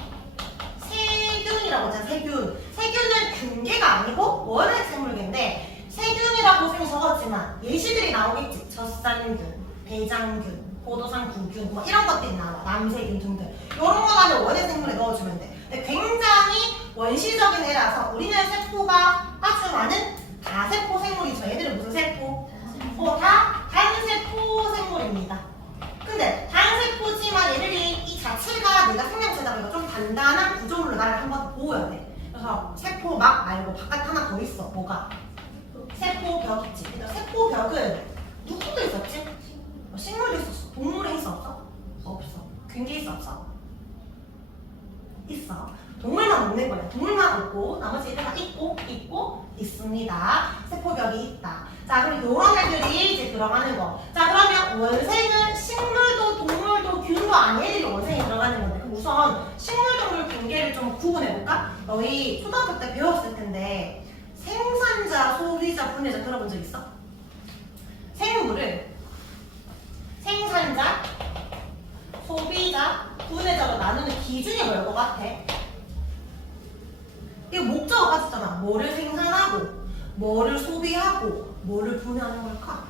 세균이라고 했잖아. 세균은 균계가 아니고 원핵 생물계인데 세균이라고 선생님이 적었지만 예시들이 나오겠지. 젖산균, 대장균, 포도상 구균 뭐 이런 것들이 나와. 남세균 등등 이런 거는 원핵 생물에 넣어주면 돼. 근데 굉장히 원시적인 애라서 우리는 세포가 아주 많은 다세포 생물이죠. 얘들은 무슨 세포? 다 단세포 생물입니다. 근데 단세포지만 얘들이 이 자체가 내가 생명체다 보니까 좀 단단한 구조물로 나를 한번 보여야 돼. 그래서 세포막 말고 바깥 하나 더 있어. 뭐가? 세포벽 있지. 그러니까 세포벽은 누구도 있었지? 식물도 있었어. 동물에 있어 없어? 없어. 균계에 있어 없어? 있어. 동물만 없는 거야. 동물만 없고 나머지 애들 다 있고 있습니다. 세포벽이 있다. 자 그럼 이런 애들이 이제 들어가는 거. 자 그러면 원생은 식물도 동물도 균도 아닌 애들이 원생에 들어가는 건데 그럼 우선 식물 동물 균계를 좀 구분해볼까? 너희 초등학교 때 배웠을 텐데 생산자, 소비자, 분해자 들어본 적 있어? 생물을 생산자, 소비자, 분해자로 나누는 기준이 뭘 것 같아? 이거 목적어 같았잖아. 뭐를 생산하고, 뭐를 소비하고, 뭐를 분해하는 걸까?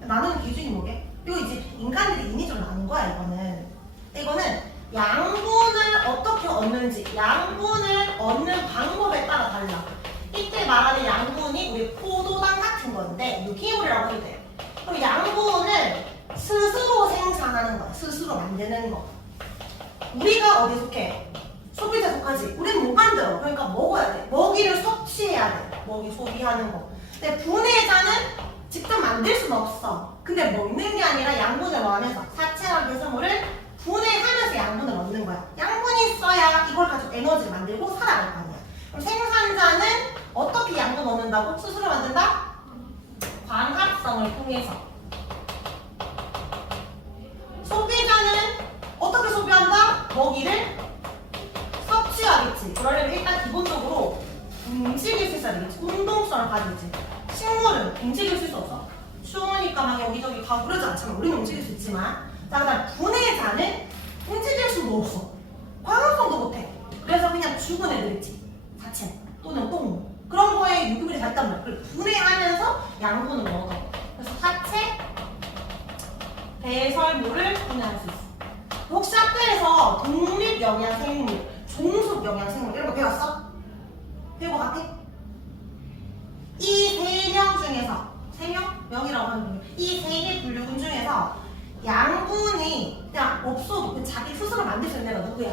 나누는 기준이 뭐게? 이거 이제 인간들이 인위적으로 나눈 거야, 이거는 양분을 어떻게 얻는지, 양분을 얻는 방법에 따라 달라. 이때 말하는 양분이 우리 포도당 같은 건데, 유기물이라고 해도 돼요. 그럼 양분을 스스로 생산하는 거야. 스스로 만드는 거. 우리가 어디 속해? 소비자 속하지. 우리는 못 만들어. 그러니까 먹어야 돼. 먹이를 섭취해야 돼. 먹이 소비하는 거. 근데 분해자는 직접 만들 수는 없어. 근데 먹는 게 아니라 양분을 넣으면서 사체와 배설물을 분해하면서 양분을 얻는 거야. 양분이 있어야 이걸 가지고 에너지를 만들고 살아갈 거 아니야. 그럼 생산자는 어떻게 양분 얻는다고? 스스로 만든다? 광합성을 통해서. 소비자는 어떻게 소비한다? 먹이를 섭취하겠지. 그러려면 일단 기본적으로 움직일 수 있어야 되겠지. 운동성을 가지지. 식물은 움직일 수 있어서 추우니까 막 여기저기 가고 그러지 않지만 우리는 움직일 수 있지만, 자, 그다음 분해자는 움직일 수도 없어. 광합성도 못해. 그래서 그냥 죽은 애들 있지. 사체 또는 똥 그런 거에 유기물이 다 있단 말이야. 그걸 분해하면서 양분을 얻어. 그래서 사체 배설물을 분해할 수 있어. 혹시 학교에서 독립영양생물, 종속영양생물 이런 거 배웠어? 배우고 같아? 이 세 명 중에서, 세 명? 명이라고 하는 분이 이 세 개 분류군 중에서 양분이 그냥 없어도 그 자기 스스로 만들 수 있는 애가 누구야?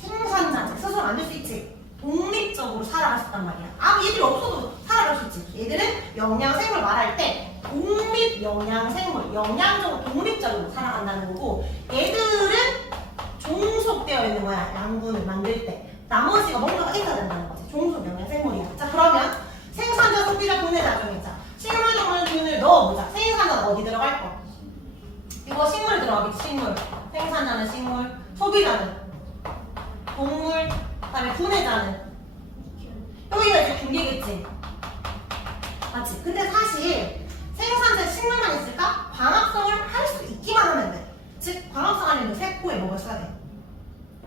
생산자, 스스로 만들 수 있지. 독립적으로 살아갈 수 있단 말이야. 얘들이 없어도 살아갈 수 있지. 얘들은 영양생물 말할 때 독립영양생물, 영양적으로 독립적으로 살아간다는 거고, 얘들은 종속되어 있는 거야. 양분을 만들 때 나머지가 뭔가가 있어야 된다는 거지. 종속영양생물이야. 자, 그러면 생산자, 소비자, 분해자 중에자 식물, 동물, 균을 넣어보자. 생산자는 어디 들어갈 거? 이거 식물 들어가겠지. 식물. 생산자는 식물, 소비자는 동물, 그다음에 분해자는 여기가 이제 균계겠지. 맞지? 근데 사실 생산자에 식물만 있을까? 광합성을 할 수 있기만 하면 돼. 즉 광합성 하려면 세포에 뭐를 써야 돼?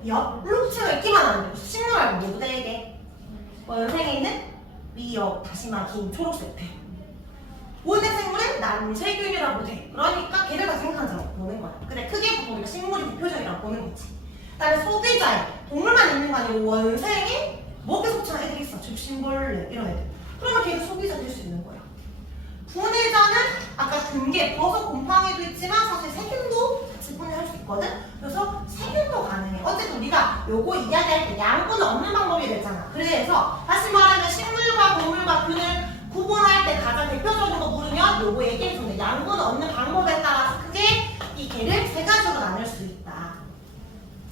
엽록체가 있기만 하면 돼. 식물 말고 모두 되게 원생에 있는 미역, 다시마, 김, 초록색 돼. 원래 생물은 남세균이라고 돼. 그러니까 걔들 다 생산자라고 보는 거야. 근데 크게 보면 식물이 대표적이라고 보는 거지. 그다음에 소비자에 동물만 있는 거 아니고 원생에 먹이 섭취하는 애들이 있어. 집신벌레 이런 애들. 그러면 걔도 소비자 될 수 있는 거야. 분해자는 아까 금괴, 버섯, 곰팡이도 있지만 사실 세균도 같이 분해할 수 있거든. 그래서 세균도 가능해. 어쨌든 우리가 요거 이야기할 때 양분을 얻는 방법이 됐잖아. 그래서 다시 말하면 식물과 동물과 균을 구분할 때 가장 대표적인 거 물으면 요거 얘기해주는데, 양분을 얻는 방법에 따라서 크게 이 개를 세 가지로 나눌 수 있다.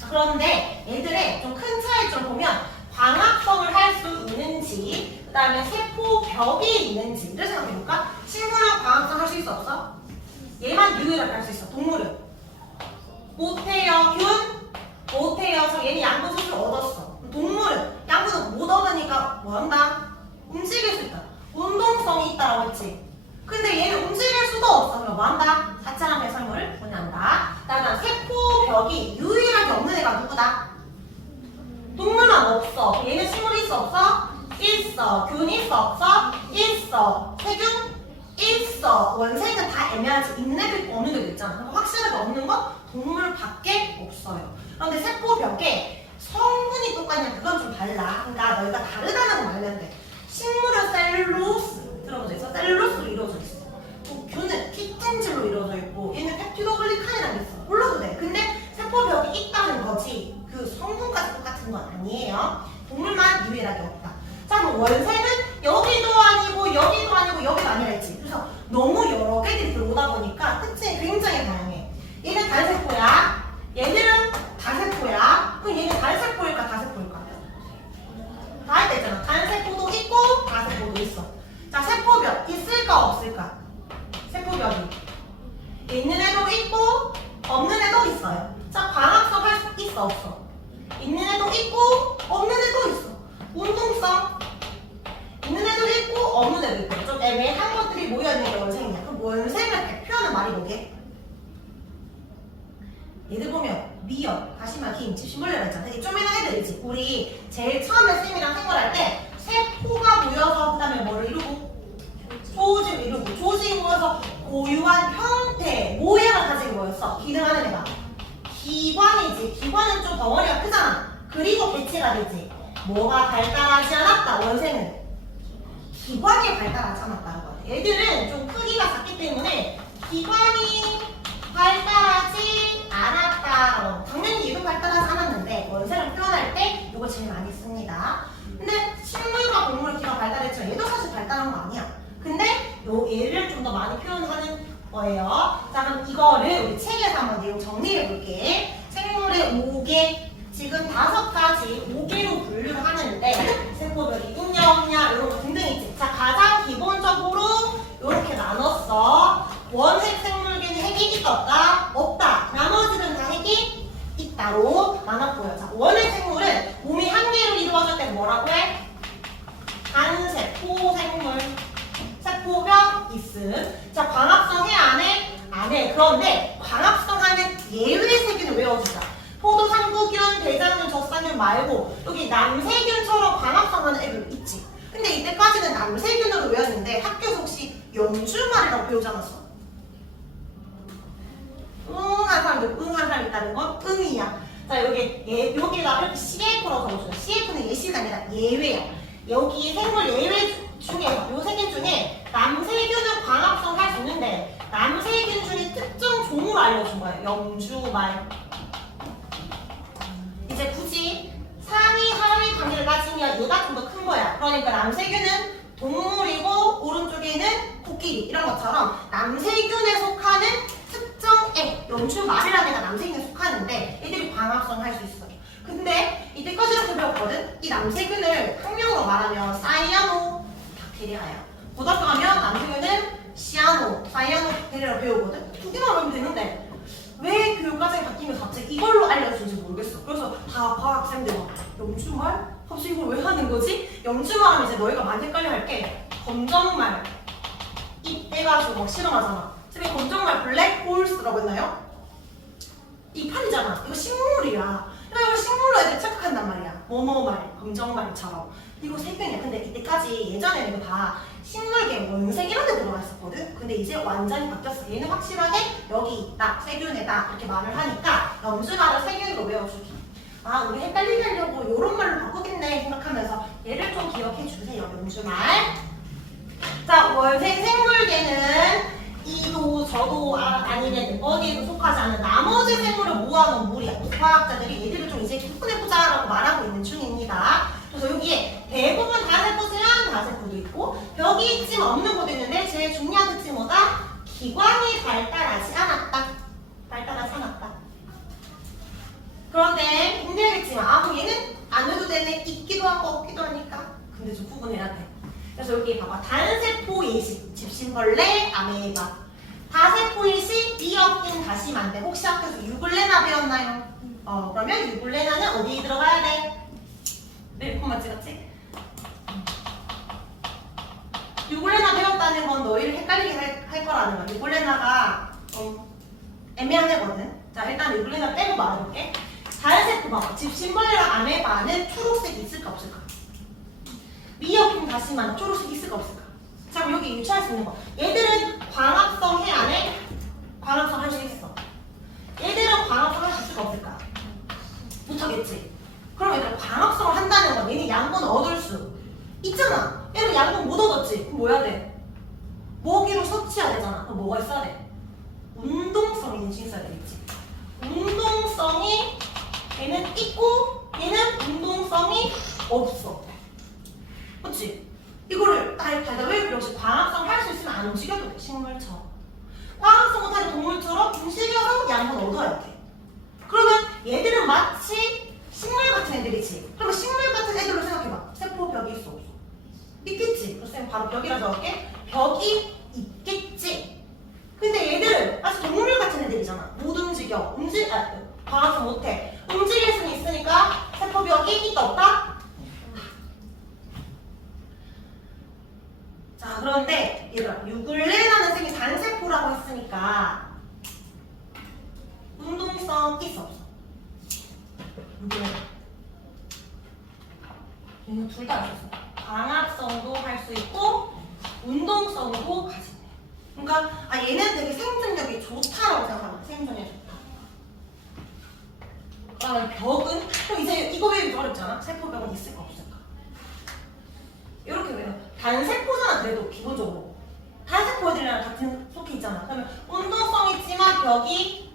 그런데 얘들의 좀 큰 차이점 보면 광합성을 할 수 있는지, 그 다음에 세포벽이 있는지를 생각해볼까? 식물은 광합성 할 수 있어 없어? 얘만 유일하게 할 수 있어. 동물은 못해요. 균 못해요. 저 얘는 양분 수술 얻었어. 동물은 양분을 못 얻으니까 뭐 한다? 움직일 수 있다. 운동성이 있다라고 했지. 근데 얘는 움직일 수도 없어. 그럼 뭐 한다? 사체랑 배설물을 분해한다. 그다음에 세포벽이 유일하게 없는 애가 누구다? 동물만 없어. 얘는 식물이 있어 없어? 있어. 균 있어 없어? 있어. 세균? 있어. 원생은 다 애매하지. 있는 애도 있고 없는 애도 있잖아. 그러니까 확실하게 없는 건 동물밖에 없어요. 그런데 세포벽에 성분이 똑같냐? 그건 좀 달라. 그러니까 너희가 다르다는 건 알면 돼. 식물은 셀룰로스 들어보자 있어. 셀룰로스로 이루어져 있어. 균은 키틴질로 이루어져 있고, 얘는 펩티도글리칸이라는 게 있어. 몰라도 돼. 근데 세포벽이 있다는 거지 그 성분까지 똑같은 건 아니에요. 동물만 유일하게 없다. 자, 그럼 원생은 여기도 아니고 여기도 아니고 여기도 아니라 했지. 그래서 너무 여러 개들이 들어오다 보니까 특징이 굉장히 다양해. 얘는 단세포야. 얘들은 다세포야. 그럼 얘는 단세포일까 다세포일까? 다 할 때 있잖아. 단세포도 있고 다세포도 있어. 자, 세포벽 있을까 없을까? 세포벽이 있는 애도 있고 없는 애도 있어요. 자, 광합성 할 수 있어 없어? 있는 애도 있고 없는 애도 있어. 운동성 있는 애도 있고 없는 애도 있고. 좀 애매한 것들이 모여있는 게 원생이야. 그럼 원생을 대표하는 말이 뭐게? 얘들 보면 미역, 다시마, 김, 집신벌레가 있잖아. 되게 쪼매난 애들이지. 우리 제일 처음에 쌤이랑 생활할 때 세포가 모여서 그 다음에 뭐를 이루고? 조직을 이루고, 조직이 모여서 고유한 형태, 모양을 가지고 모였어. 기능하는 애가 기관이지. 기관은 좀 덩어리가 크잖아. 그리고 배치가 되지. 뭐가 발달하지 않았다? 원생은 기관이 발달하지 않았다는 거야. 얘들은 좀 크기가 작기 때문에 기관이 발달하지 않았다. 당연히 얘도 발달하지 않았는데 원색을 표현할 때 이거 제일 많이 씁니다. 근데 식물과 동물의 귀가 발달했지만 얘도 사실 발달한 거 아니야. 근데 얘를 좀 더 많이 표현하는 거예요. 자, 그럼 이거를 우리 책에서 한번 내용 정리해 볼게. 생물의 5개, 지금 5가지 5개로 분류를 하는데 세포별이 있냐 없냐 이런 거 등등 있지. 자, 가장 기본적으로 이렇게 나눴어. 원핵 생물계는 핵이 있다 없다? 없다. 나머지는 다 핵이 있다로 나눴고요. 자, 원핵 생물은 몸이 한 개로 이루어질 때 뭐라고 해? 단세포 생물. 세포벽 있음. 자, 광합성 해 안 해? 안 해. 그런데 광합성 하는 예외 세균을 외워주자. 포도, 상구균, 대장균, 젖산균 말고 여기 남세균처럼 광합성하는 애들 있지. 근데 이때까지는 남세균으로 외웠는데 학교에서 혹시 영주말이라고 배우지 않았어? 한 사람들, 한 사람 있다는 건 응이야. 자, 여기다 이렇게 CF로 적어줘요. CF는 예시가 아니라 예외야. 여기 생물 예외 중에서 요 세균 중에 남세균은 광합성 할 수 있는데 남세균 중에 특정 종으로 알려준 거예요. 영주말. 이제 굳이 상위, 하위 단위를 따지면 얘가 좀 더 큰 거야. 그러니까 남세균은 동물이고 오른쪽에는 코끼리 이런 것처럼 남세균에 속하는 특정 애, 영주말이라는 애가 남세균에 속하는데 얘들이 광합성 할 수 있어. 근데 이때까지 이렇게 배웠거든? 이 남세균을 학명으로 말하면 사이아노 박테리아야. 고등학교 가면 남세균은 시아노, 사이아노 박테리아를 배우거든? 두 개만 배우면 되는데 왜 교육과정이 바뀌면서 갑자기 이걸로 알려주는지 모르겠어. 그래서 다 과학생들 막 영주말? 갑자기 이걸 왜 하는 거지? 영주말 하면 이제 너희가 많이 헷갈려 할게 검정말 입 떼가지고 막 실험하잖아. 선생님 검정말 블랙홀스라고 했나요? 이 판이잖아. 이거 식물이야. 이거 식물로 애들 착각한단 말이야. 뭐뭐말, 검정말처럼. 이거 세균이야. 근데 이때까지 예전에는 이거 다 식물계, 원색 이런 데 들어가 있었거든? 근데 이제 완전히 바뀌었어. 얘는 확실하게 여기 있다, 세균에다 이렇게 말을 하니까 영주말을 세균으로 외워주기. 아, 우리 헷갈리게 하려고 이런 말로 바꾸겠네 생각하면서 얘를 좀 기억해 주세요. 영주말. 자, 원생 생물계는 이도 저도 아니면 어디에도 속하지 않은 나머지 생물을 모아놓은 물이야. 과학자들이 얘들을 좀 이제 구분해보자라고 말하고 있는 중입니다. 그래서 여기에 대부분 다세포지만 다세포도 있고 벽이 있지만 없는 것도 있는데 제일 중요한 특징이 뭐다? 기관이 발달하지 않았다. 발달하지 않았다. 그런데 힘들겠지만 그럼 얘는 안 해도 되네. 있기도 하고 없기도 하니까. 근데 좀 구분해야 돼. 그래서 여기 봐봐. 단세포 예식, 집신벌레, 아메바. 다세포 예식, 미역균, 다시만데. 혹시 학교에서 유글레나 배웠나요? 그러면 유글레나는 어디에 들어가야 돼? 멜콤만 찍었지? 유글레나 배웠다는 건 너희를 헷갈리게 할 거라는 거야. 유글레나가 애매한 애거든. 자, 일단 유글레나 빼고 말해볼게. 다세포 봐봐. 집신벌레랑 아메바는 초록색이 있을까 없을까? 미역균 다시만 초록색 있을까 없을까? 자, 그럼 여기 유추할 수 있는 거. 얘들은 광합성 해 안 해? 광합성 할 수 있어. 얘들은 광합성 할 수 있을까 없을까? 못하겠지. 그럼 얘들은 광합성을 한다는 건 얘는 양분 얻을 수 있잖아. 얘는 양분 못 얻었지. 그럼 뭐 해야 돼? 먹이로 섭취해야 되잖아. 그럼 뭐가 있어야 돼? 운동성이 있는 수 있어야 되겠지. 운동성이 얘는 있고 얘는 운동성이 없어. 그치? 이거를 왜 그러지? 광합성 할 수 있으면 안 움직여도 돼. 식물처럼. 광합성 못하는 동물처럼 움직여서 양분 얻어야 돼. 그러면 얘들은 마치 식물 같은 애들이지. 그러면 식물 같은 애들로 생각해봐. 세포벽이 있어 없어? 있겠지. 그래서 쌤 바로 벽이라 적을게. 벽이 있겠지. 근데 얘들은 아주 동물 같은 애들이잖아. 못 움직여. 광합성 못해. 움직일 수는 있으니까 세포벽이 있다 없다? 자, 그런데 얘들아, 유글레나는 쌤이 단세포라고 했으니까 운동성 있어 없어? 유글레나 얘는 둘 다 있었어. 광합성도 할 수 있고 운동성도 가지고. 그러니까 얘는 되게 생존력이 좋다라고 생각하면 생존력이 좋다. 그러면 벽은? 그럼 이제 이거 외우기 어렵잖아. 세포벽은 있을까 없을까? 이렇게 외워. 단세포잖아. 그래도 기본적으로 단세포 애들이랑 같은 속해 있잖아. 그러면 운동성 있지만 벽이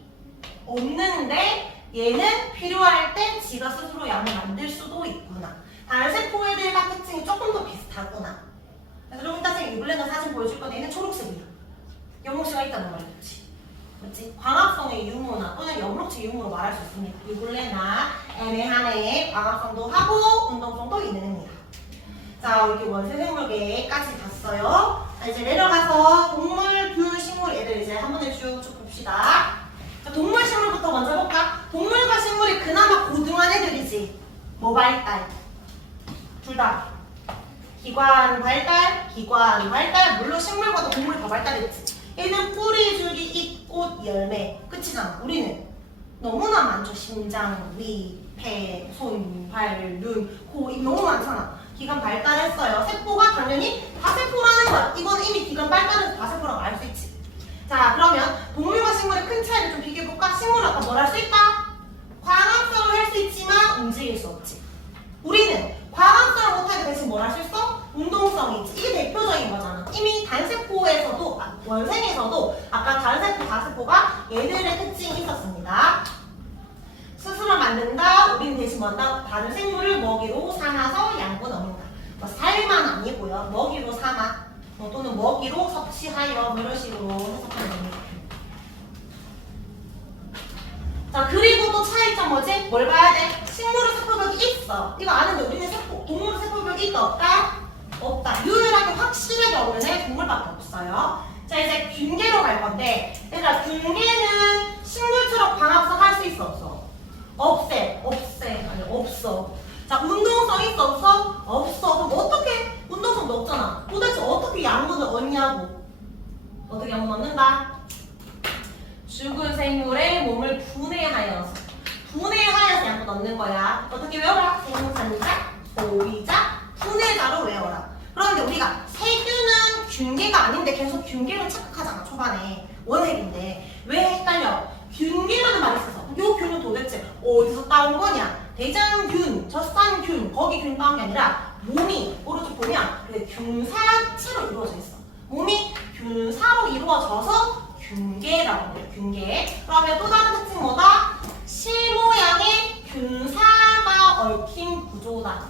없는데 얘는 필요할 때 지가 스스로 양을 만들 수도 있구나. 다른 세포 애들과 특징이 조금 더 비슷하구나. 그래서 좀 이따 쌤이 유블레나 사진 보여줄 건데 얘는 초록색이야. 연목체가 있다는 말이지. 그렇지? 광합성의 유무나 또는 연목체 유무로 말할 수 있습니다. 유블레나 애매하네. 광합성도 하고 운동성도 있는 애입니다. 자, 이렇게 원생 생물계까지 봤어요. 자, 이제 내려가서 동물, 균, 식물 애들 이제 한 번에 쭉쭉 봅시다. 자, 동물, 식물부터 먼저 볼까? 동물과 식물이 그나마 고등한 애들이지. 뭐 발달? 둘 다. 기관 발달, 기관 발달. 물론 식물보다 동물이 더 발달했지. 얘는 뿌리, 줄기, 잎, 꽃, 열매. 끝이잖아. 우리는 너무나 많죠. 심장, 위, 배, 손, 발, 눈, 코, 입 너무 많잖아. 기관 발달했어요. 세포가 당연히 다세포라는 거야. 이건 이미 기관 발달해서 다세포라고 알 수 있지. 자, 그러면 동물과 식물의 큰 차이를 좀 비교해볼까? 식물은 아까 뭘 할 수 있다? 광합성을 할 수 있지만 움직일 수 없지. 우리는 광합성을 못하게 대신 뭘 할 수 있어? 운동성이지. 이게 대표적인 거잖아. 이미 단세포에서도, 원생에서도 아까 단세포, 다세포가 얘들의 특징이 있었습니다. 스스로 만든다. 우린 대신 뭔다? 다른 생물을 먹이로 삼아서 양분 얻는다. 뭐 살만 아니고요. 먹이로 삼아. 또는 먹이로 섭취하여 뭐 이런 식으로 해석하면 됩니다. 자, 그리고 또 차이점 뭐지? 뭘 봐야 돼? 식물은 세포벽이 있어. 이거 아는데 우리는 동물은 세포벽이 있다 없다? 없다. 유일하게 확실하게 없는 애 동물밖에 없어요. 자, 이제 균계로 갈 건데, 얘들아, 균계는 식물처럼 광합성 할 수 있어 없어? 아니 없어. 자, 운동성 있어 없어? 없어. 그럼 어떻게 운동성도 없잖아. 도대체 어떻게 양분을 얻냐고. 어떻게 양분 얻는다? 죽은 생물의 몸을 분해하여서 양분 얻는 거야. 어떻게 외워라? 생산자, 소비자, 분해자로 외워라. 그런데 우리가 세균은 균계가 아닌데 계속 균계로 착각하잖아. 초반에 원핵인데 왜 헷갈려? 균계라는 말이 있어서 요 균은 도대체 어디서 따온 거냐? 대장균, 젖산균, 거기 균 따온 게 아니라 몸이 오른쪽 보면 균사체로 이루어져 있어. 몸이 균사로 이루어져서 균계라고 해요. 균계. 그러면 또 다른 특징 뭐다? 실모양의 균사가 얽힌 구조다.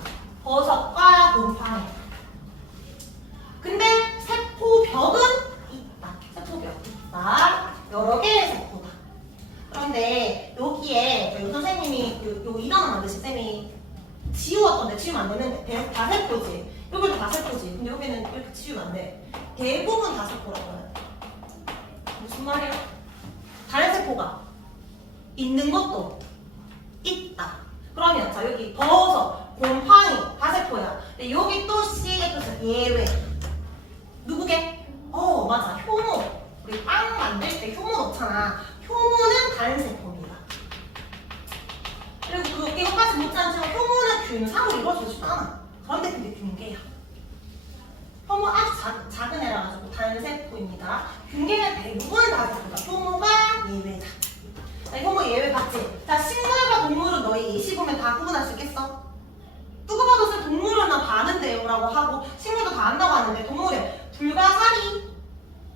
버섯과 곰팡이. 근데 세포벽은 있다. 세포벽 있다. 여러 개의 세포다. 그런데 여기에 요 선생님이 요 일어나 만드신 쌤이 지웠던데 지우면 안 되는데 다세포지. 여기도 다세포지. 근데 여기는 이렇게 지우면 안 돼. 대부분 다세포라고 해요. 무슨 말이야? 다른 세포가 있는 것도 있다. 그러면 자 여기 버섯, 곰팡이 다세포야. 근데 여기 또 C의 뜻은 예외. 누구게? 맞아. 효모. 우리 빵 만들 때 효모 넣잖아. 효모는 다른 세포입니다. 그리고 이것까지 묻지 않지만 효모는 균사로 이루어지지도 않아. 그런데 그게 균계야. 효모 아주 작은 애라 가지고 다른 세포입니다. 균계는 대부분 다세포다. 효모가 예외다. 자, 효모 예외 봤지? 자, 식물과 동물은 너희 예시 보면 다 구분할 수 있겠어? 누가 봐도 쌤 동물은 나 다 아는데요 라고 하고 식물도 다 안다고 하는데 동물에 불가사리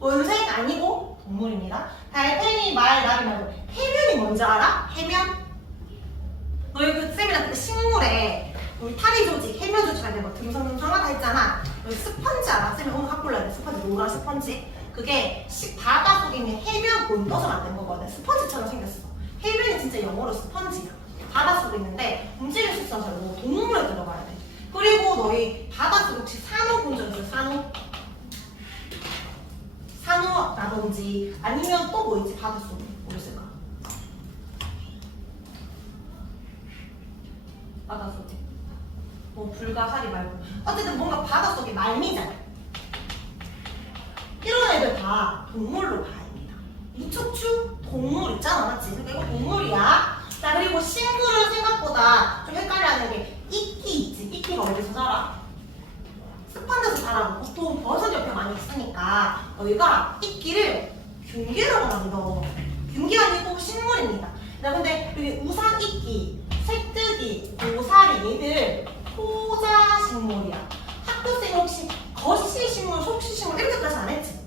원생 아니고 동물입니다. 달팽이, 말, 나비 말고 해면이 뭔지 알아? 해면? 너희 그 쌤이랑 그 식물에 울타리 조직, 해면 조직 할 때 뭐 듬성듬성하다 했잖아. 여기 스펀지 알아? 쌤이 오늘 갖고 올라야 돼. 스펀지, 노란 스펀지. 그게 바닷속에 있는 해면 본떠서 만든 거거든. 스펀지처럼 생겼어. 해면이 진짜 영어로 스펀지야. 바닷속에 있는데 움직일 수 있어서 동물에 들어가야 돼. 그리고 너희 바닷속 혹시 산호 본 적 있어? 산호라든지 아니면 또 뭐 있지? 바닷속에 뭐 있을까? 바닷속에 뭐 불가사리 말고 어쨌든 뭔가 바닷속에 말미잘 이런 애들 다 동물로 봐야 합니다. 이척추 동물 있잖아, 맞지? 그러니까 이거 동물이야. 자, 그리고 식물은 생각보다 좀 헷갈려하는 게 이끼 있지. 이끼가 어디서 자라? 습한 데서 자라고 보통 버섯 옆에 많이 있으니까 너희가 이끼를 균계라고 만들어. 균계 아니고 식물입니다. 자, 근데 여기 우산 이끼, 색뜨기, 고사리 얘들 토자식물이야. 학교생이 혹시 거시식물, 속시식물 이렇게까지 안 했지?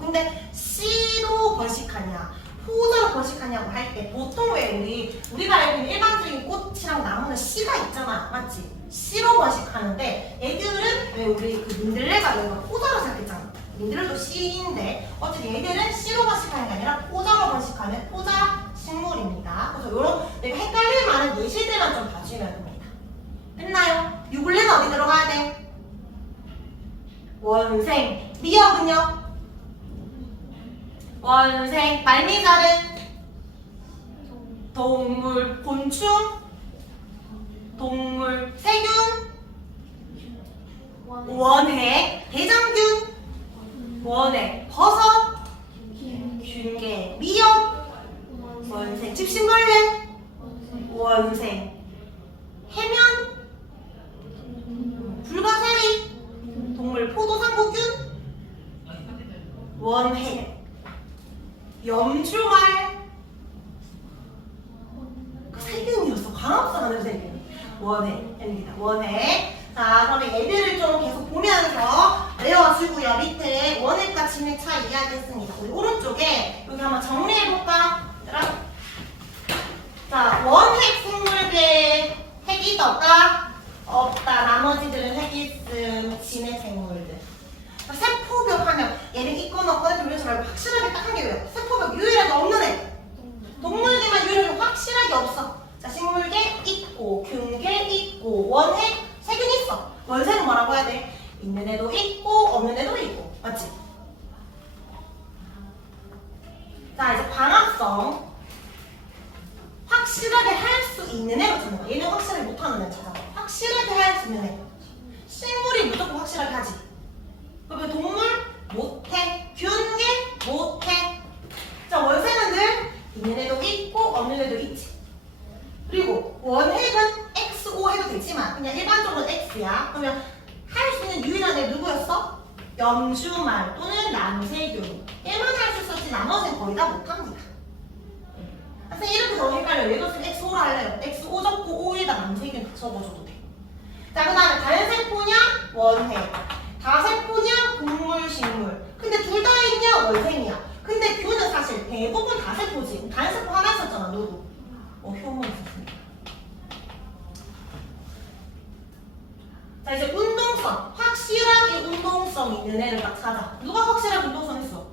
근데 씨도 번식하냐, 포자로 번식하냐고 할 때 보통 왜 우리나라에 있는 일반적인 꽃이랑 나무는 씨가 있잖아, 맞지? 씨로 번식하는데 애들은 왜 우리 그 민들레가 내가 포자로 생각했잖아. 민들레도 씨인데 어쨌든 얘들은 씨로 번식하는 게 아니라 포자로 번식하는 포자 식물입니다. 그래서 요런 내가 헷갈릴 만한 예시들만 좀 봐주면 됩니다. 됐나요? 유골레는 어디 들어가야 돼? 원생. 미역은요? 원생. 말미잘은? 동물. 곤충? 동물. 세균? 원핵. 대장균? 원핵. 버섯? 균계. 미역? 원생. 집신벌레? 원생. 해면? 불가사리? 동물. 포도상구균? 원핵. 염주말? 그 세균이었어. 광합성 하는 세균. 원핵입니다. 원핵. 자, 그러면 얘들을 좀 계속 보면서 외워주고요. 밑에 원핵과 진의 차이 이야기했습니다. 우리 오른쪽에 여기 한번 정리해볼까? 얘들아? 자, 원핵 생물계 핵이 있다? 없다. 나머지들은 핵이 있음. 진의 생물들. 자, 세포벽 하면 얘는 있건 없건 돌리지 말고 확실하게 딱 한 개 외워. 세포벽 유일하게 없는 애. 동물계만 유일하게 확실하게 없어. 자, 식물계 있고, 균계 있고, 원핵, 세균 있어. 원생은 뭐라고 해야 돼? 있는 애도 있고, 없는 애도 있고. 맞지? 자, 이제 광합성. 확실하게 할 수 있는 애로 찾는 거야. 얘는 확실하게 못하는 애 찾아봐. 확실하게 할 수 있는 애. 식물이 무조건 확실하게 하지. 그러면 동물 못해. 균계 못해. 자, 원생은 늘 있는 애도 있고 없는 애도 있지. 그리고 원핵은 XO 해도 되지만 그냥 일반적으로 X야. 그러면 할 수 있는 유일한 애 누구였어? 염주말 또는 남세균. 얘만 할 수 있었지 나머지는 거의 다 못합니다. 선생님 이렇게 적으면 헷갈려요. 얘도 쓰면 XO로 할래요. XO 적고 O에다 남세균 적어줘도 돼. 자, 그 다음에 단세포냐? 원핵. 다세포냐? 동물, 식물. 근데 둘 다 있냐? 원생이야. 근데 균은 사실 대부분 다세포지. 단세포 하나 있었잖아, 누구? 효모 있었습니다. 자, 이제 운동성. 확실하게 운동성 있는 애를 딱 찾아. 누가 확실하게 운동성 있어?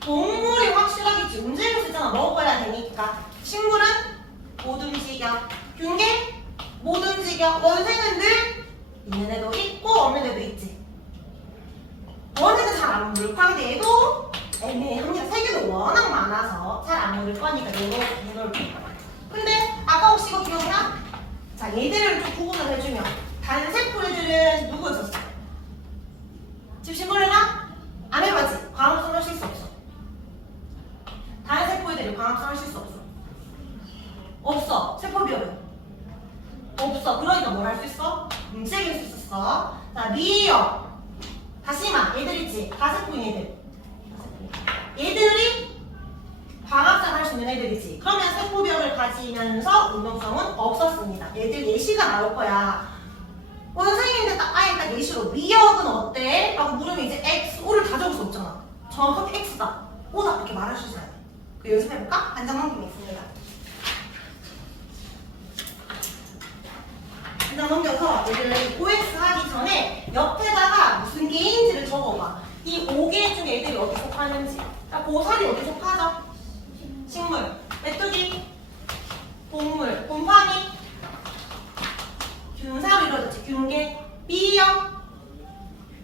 동물이 확실하게 있지. 움직일 수 있잖아. 먹어야 되니까. 식물은 못 움직여. 균계? 못 움직여. 원생은 늘 있는 애도 있고 없는 애도 있지. 원생은 잘 안 물고 근데 얘도 애매합니다. 세균은 워낙 많아서 잘 안 물을 거니까 얘를 근데 아까 혹시 이거 기억나? 자, 얘들을 좀 구분을 해주면 단세포 애들은 누구 있었어? 집신벌레나? 안 해봤지? 광합성을 하실 수 없어. 단세포 애들이 광합성을 하실 수 없어. 없어. 세포비어는 없어. 그러니까 뭘 할 수 있어? 움직일 수 있었어. 자, 미역, 다시마 얘들 있지? 다세포인 애들. 얘들이 광합성 할 수 있는 애들이지. 그러면 세포벽을 가지면서 운동성은 없었습니다. 얘들 예시가 나올 거야. 원생인데 아예 딱 예시로 미역은 어때? 라고 물으면 이제 X, O를 다 적을 수 없잖아. 정확하게 X다, O다 이렇게 말할 수 있어야 돼. 그 연습해볼까? 한장 넘김이 있습니다. 한장 넘겨서 얘들 OX 하기 전에 옆에다가 무슨 개인지를 적어봐. 이 5개 중에 애들이 어디 속하는지. 자, 고사리 어디 속하죠? 식물, 메뚜기, 동물, 곰팡이, 균사로 이루어졌지. 균계, 미역.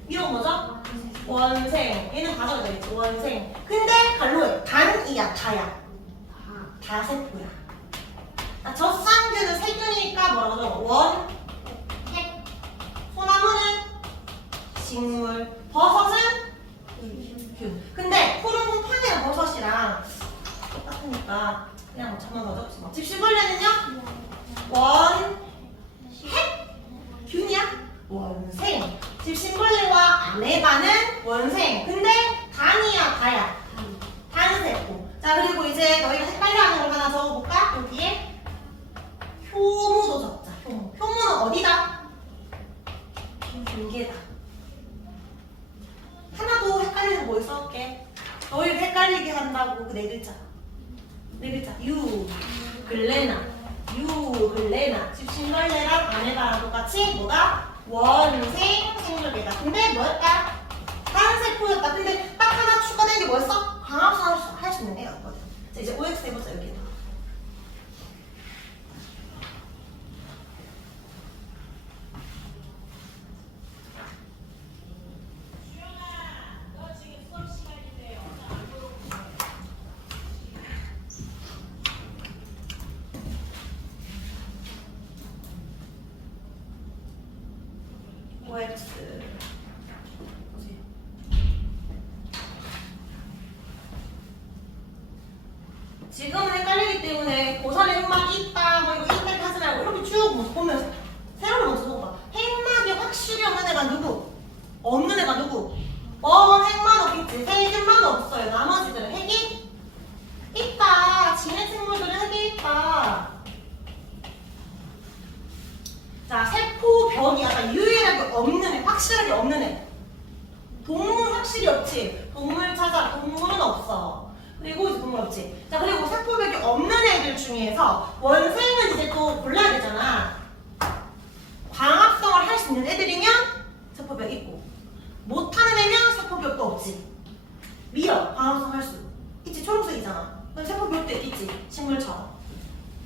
미역 뭐죠? 원생. 얘는 다 적어야 되겠지. 원생. 근데 갈로에 단이야, 다야. 다세포야. 젖상균은 세균이니까 뭐라고 적어? 원, 핵. 소나무는 식물. 버섯은 균. 근데 푸른 곰팡이랑 버섯이랑 똑같으니까 그냥 뭐 잠만 더 적지 뭐. 집신벌레는요? 원, 핵, 균이야? 원생. 집신벌레와 아메바는 원생. 근데 단이야, 다야? 단세포. 자, 그리고 이제 너희가 헷갈려하는 걸 하나 적어볼까? 여기에 효모도 적자. 효모. 효모는 어디다? 균계다. 하나도 헷갈리는 거 뭐 써올게. 너희를 헷갈리게 한다고 그 네 글자. 네 글자 유글레나 유글레나 집신벌레랑 아내가랑 똑같이 뭐다? 원생 생물계다. 근데 뭐였다? 다른 세포였다. 근데 딱 하나 추가된 게 뭐였어? 광합성 할 수 있는 애였거든. 자, 이제 OX 해보자 여기다. OX 뭐지? 지금은 헷갈리기 때문에 고산에 핵막이 있다 뭐 이거 이렇게 하지 말고 이렇게 쭉 보면서 세로를 먼저 써봐. 핵막이 확실히 없는 애가 누구? 없는 애가 누구? 핵만 없겠지. 세균만 없어요. 나머지들은 핵이 있다. 진해 생물들은 핵이 있다. 자, 세포벽이 약간 유일하게 없는 애, 확실하게 없는 애. 동물 확실히 없지. 동물 찾아. 동물은 없어. 그리고 이제 동물 없지. 자, 그리고 세포벽이 없는 애들 중에서 원생은 이제 또 골라야 되잖아. 광합성을 할 수 있는 애들이면 세포벽 있고, 못하는 애면 세포벽도 없지. 미역 광합성 할 수 있지. 초록색이잖아. 그럼 세포벽도 있겠지. 식물처럼.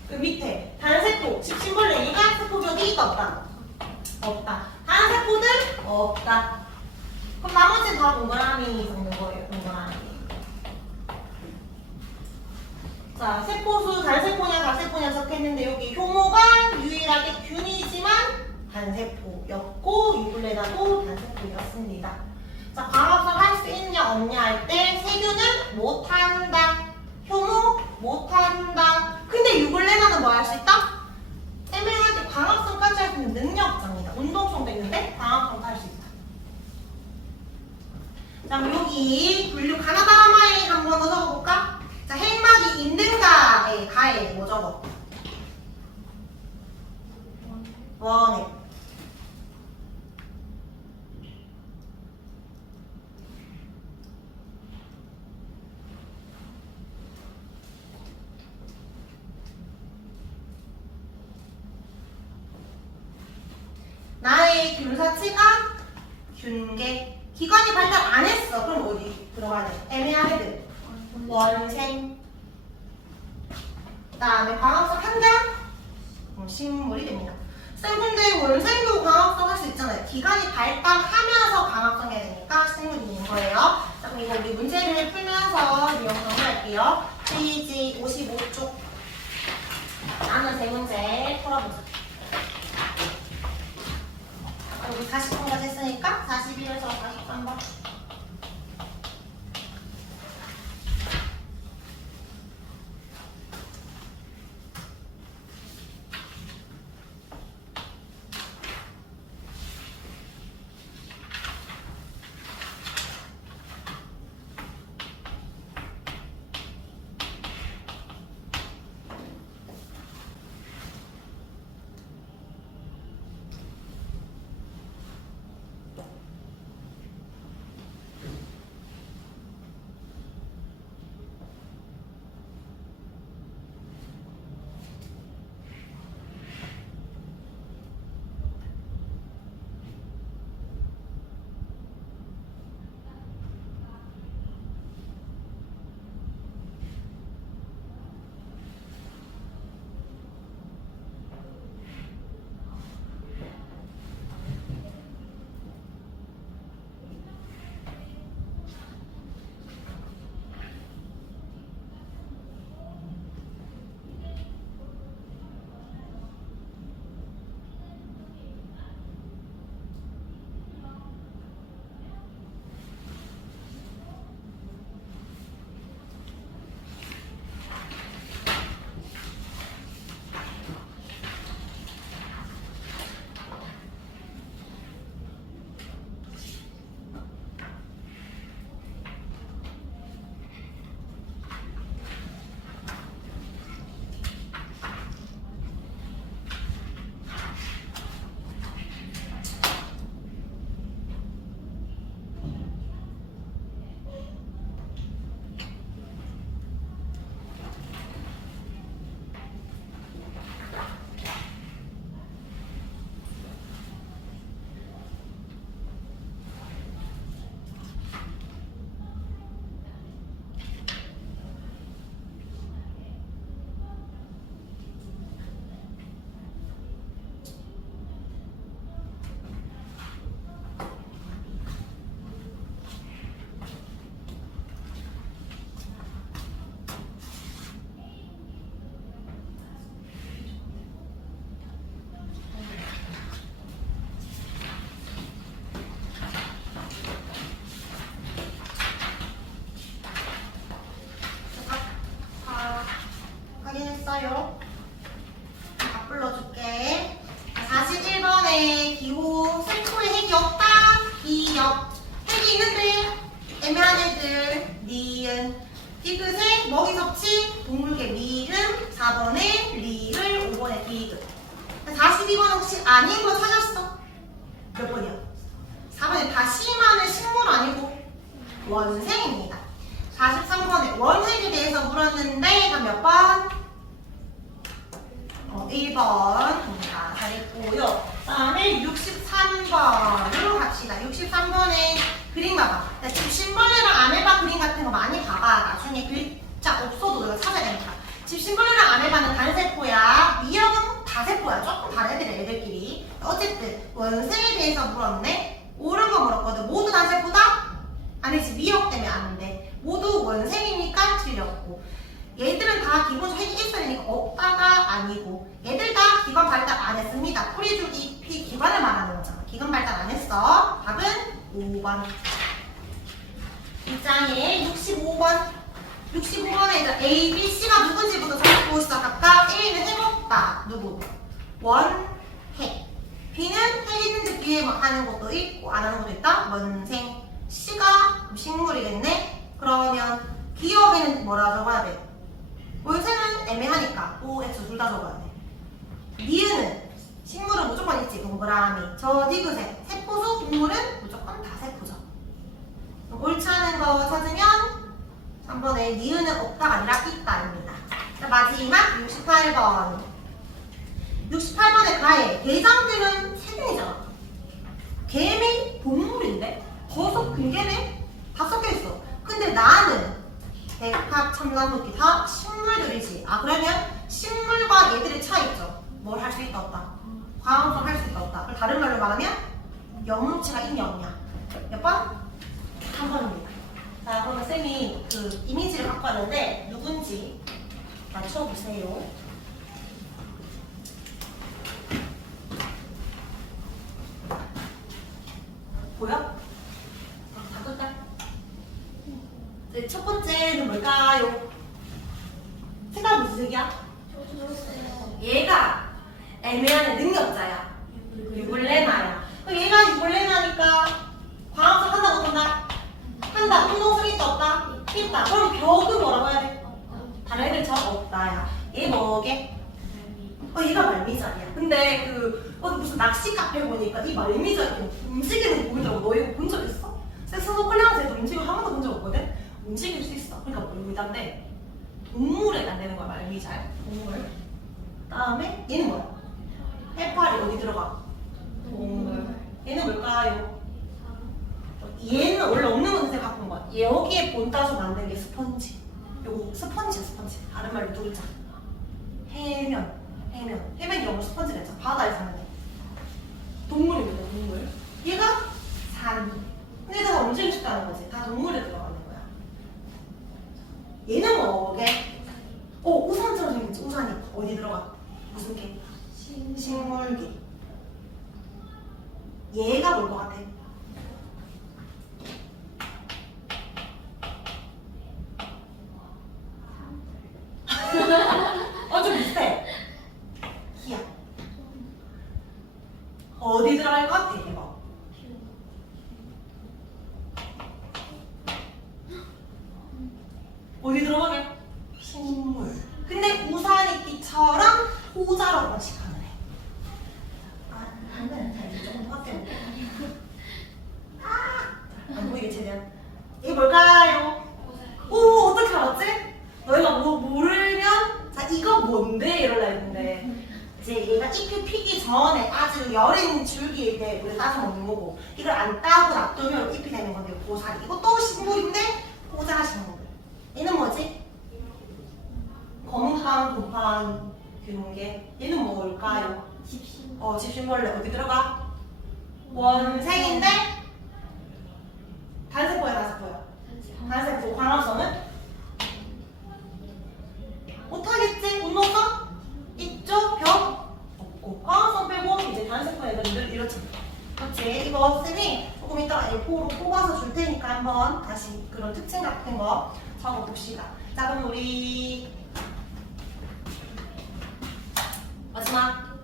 그 밑에 다른 세포, 집신벌레 얘가 세포벽이 있다 없다? 없다. 다른 세포들 없다. 그럼 나머지는 다 동그라미 적는 거예요. 동그라미. 자, 세포수 단세포냐 다세포냐 적혀있는데 여기 효모가 유일하게 균이지만 단세포였고 유블레나도 단세포였습니다. 자, 광합성 할 수 있냐 없냐 할 때 세균은 못한다. 효모 못한다. 근데 유블레나는 뭐 할 수 있다? 애매하게 광합성까지 할 수 있는 능력자입니다. 운동성도 있는데 광합성도 할 수 있다. 자, 그럼 여기 분류 가나다라마에 한 번 더 적어볼까? 자, 핵막이 있는가에 가에 뭐 적어? 원액. 나의 균사치가 균계. 기관이 발달 안 했어. 그럼 어디 들어가야 돼? 애매한 애들. 원생. 그 다음에 광합성 한장 식물이 됩니다. 쌤, 근데 원생도 광합성 할 수 있잖아요. 기관이 발달하면서 광합성 해야 되니까 식물이 있는 거예요. 자, 그럼 이거 우리 문제를 풀면서 내용 정리할게요. 페이지 55쪽. 나는 세 문제 풀어보자. 여기 40번까지 했으니까 41에서 43번. 있어요. 다 불러줄게. 41번에 기호 세포에 핵이 없다. 기역. 핵이 있는데 애매한 애들. 니은. 디귿에 먹이 섭취. 동물계 미음. 4번에 리을. 5번에 디귿. 42번 혹시 아닌 거 찾았어? 몇 번이야? 4번에 다시마는 식물 아니고 원생입니다. 43번에 원색에 대해서 물었는데 다 몇 번? 1번입니다. 잘했고요. 다음에 63번으로 갑시다. 63번에 그림 봐봐. 집신벌레랑 아메바 그림 같은 거 많이 봐봐. 나중에 글자 없어도 내가 찾아야 되니까. 집신벌레랑 아메바는 단세포야. 미역은 다세포야. 조금 다른 애들끼리. 어쨌든 원생에 대해서 물었네. 옳은 거 물었거든. 모두 단세포다? 아니지. 미역 때문에 아는데. 모두 원생이니까 틀렸고. 얘들은 다 기본적으로 핵이 있어야 되니까 없다가 아니고. 얘들 다 기관 발달 안 했습니다. 뿌리줄 잎이 기관을 말하는 거잖아. 기관 발달 안 했어. 답은 5번. 이 장에 65번. 65번에 이제 A, B, C가 누군지부터 살펴보고 있어. 각각 A는 해먹다. 누구? 원, 핵. B는 핵 있는데 B에 하는 것도 있고 안 하는 것도 있다. 원생. C가 식물이겠네. 그러면 기억에는 뭐라 적어야 돼? 원생은 애매하니까 OX 둘 다 적어야 돼. 니은은 식물은 무조건 있지. 동그라미. 저 디귿에 세포수 동물은 무조건 다 세포죠. 옳지 않은 거 찾으면 3번에 니은은 없다가 아니라 있다입니다. 자, 마지막 68번. 68번에 가해. 대장들은 세균이잖아. 개미 동물인데? 버섯 금괴네? 다 섞여있어. 근데 나는 백합, 참나무끼 다 식물들이지. 아, 그러면 식물과 얘들의 차이죠. 뭘 할 수 있다 없다? 광합성 할 수 있다 없다. 그걸 다른 말로 말하면 영웅체가 있냐 없냐. 몇 번? 3번입니다. 자, 그러면 쌤이 그 이미지를 갖고 왔는데 누군지 맞춰보세요. 보여? 바꿀까? 네, 첫 번째는 뭘까요? 색깔 무슨 색이야? 얘가 애매한 능력자야. 유블레나야. 그럼 얘가 유블레나니까 광합성 한다고 본다? 한다. 운동성이 있다 없다? 있다. 그럼 벽은 뭐라고 해야 돼? 다른 애들처럼 없다야. 얘 뭐게? 얘가 말미잘이야. 근데 무슨 낚시 카페 보니까 이 말미잘이 움직이는 거 보이더라고. 너 이거 본 적 있어? 섹스도 콜리안스에도 움직이고 한 번도 본 적 없거든? 움직일 수 있어. 그러니까 말미잘인데 동물에 해당되는 거야. 말미잘. 동물. 다음에 얘는 뭐야? 해파리 어디 들어가? 동물. 얘는 뭘까요? 얘는 원래 없는 건데 갖고 온 거야. 여기에 본 따서 만든 게 스펀지. 요거 스펀지야, 스펀지. 다른 말로 두 글자. 해면. 해면이 영어 스펀지라 했잖아. 바다에 사는 애. 동물입니다, 동물. 얘가 산. 근데 다 움직일 수 있다는 거지. 다 동물에 들어가는 거야. 얘는 뭐게? 우산처럼 생겼지, 우산이. 어디 들어가? 무슨 개? 식물계. 얘가 뭘 것 같아? 좀 비슷해. 기야. 어디 들어갈 것 같아? 이거. 어디 들어가게? 식물. 근데 우산이끼처럼 호자로 번식하는 애. 한번 조금 확대해. 안 보이게 최대한. 이게 뭘까요? 어떻게 알았지? 너희가 모르면 자 이거 뭔데? 이럴라 했는데 이제 얘가 잎이 피기 전에 아주 여린 줄기일 때 우리가 따서 먹는 거고 이걸 안 따고 놔두면 잎이 되는 건데 고사리. 이것도 식물인데 호자 식물. 얘는 뭐지? 검은판, 곰팡 그런 게 얘는 뭘까요? 집신벌레. 어디 들어가? 원생인데 단세포야, 단세포야. 단세포. 광합성은? 못하겠지? 운동성? 있죠? 벽? 없고. 광합성 빼고 이제 단세포 애들은 이렇지. 그렇지? 이거 쌤이 조금 이따가 A4로 뽑아서 줄 테니까 한번 다시 그런 특징 같은 거 적어봅시다. 자, 그럼 우리 마지막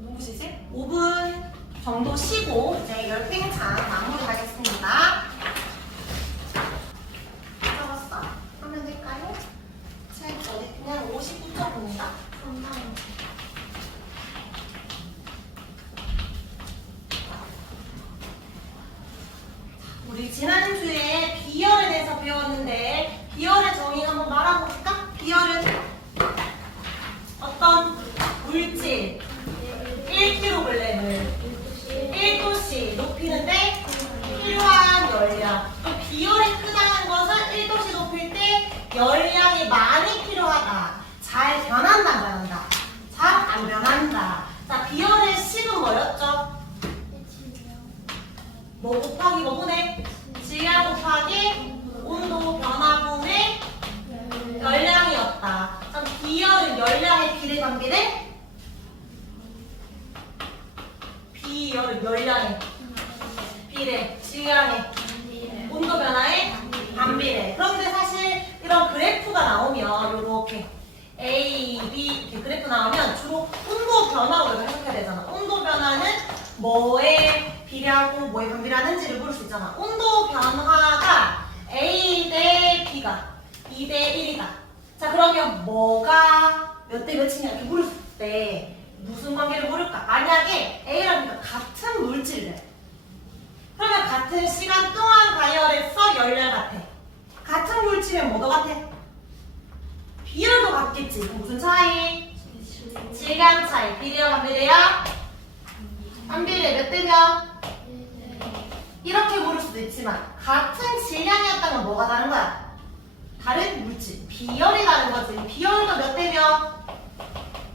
누구 시지? 5분 정도 쉬고 이제 열팽창 마무리하겠습니다. 적었어? 하면 될까요? 책 어디 그냥 59.5입니다. 우리 지난주에 비열에 대해서 배웠는데 비열의 정의 한번 말아볼까? 비열은 어떤 물질 1kg을 1도씨 높이는데 필요한 열량. 또 비열이 크다는 것은 1도씨 높일 때 열량이 많이 필요하다. 잘 변한다, 안 변한다? 잘 안 변한다. 자, 비열의 식은 뭐였죠? 뭐 곱하기 뭐분의? 질량 곱하기 온도 변화분의 열량이었다. 그럼 비열은 열량의 비례관계대? 비열은 열량의 비례, 질량의 온도 변화의 반비례. 그런데 사실 이런 그래프가 나오면 이렇게 A, B 이렇게 그래프 나오면 주로 온도 변화로 우리가 해석해야 되잖아. 온도 변화는 뭐에 비례하고 뭐에 반비례하는지를 모를 수 있잖아. 온도 변화가 A 대 B가 2대 1이다. 자, 그러면 뭐가 몇 대 몇이냐 이렇게 물을 때 무슨 관계를 모를까? 만약에 A랑 B가 같은 물질이래. 그러면 같은 시간 동안 가열해서 열량 같아. 같은 물질이면 뭐도 같아? 비열도 같겠지. 그럼 무슨 차이? 질량 차이. 비례야 반비례야? 반비례 몇 대면? 이렇게 모를 수도 있지만 같은 질량이었다면 뭐가 다른 거야? 다른 물질. 비열이 다른 거지. 비열도 몇 대면?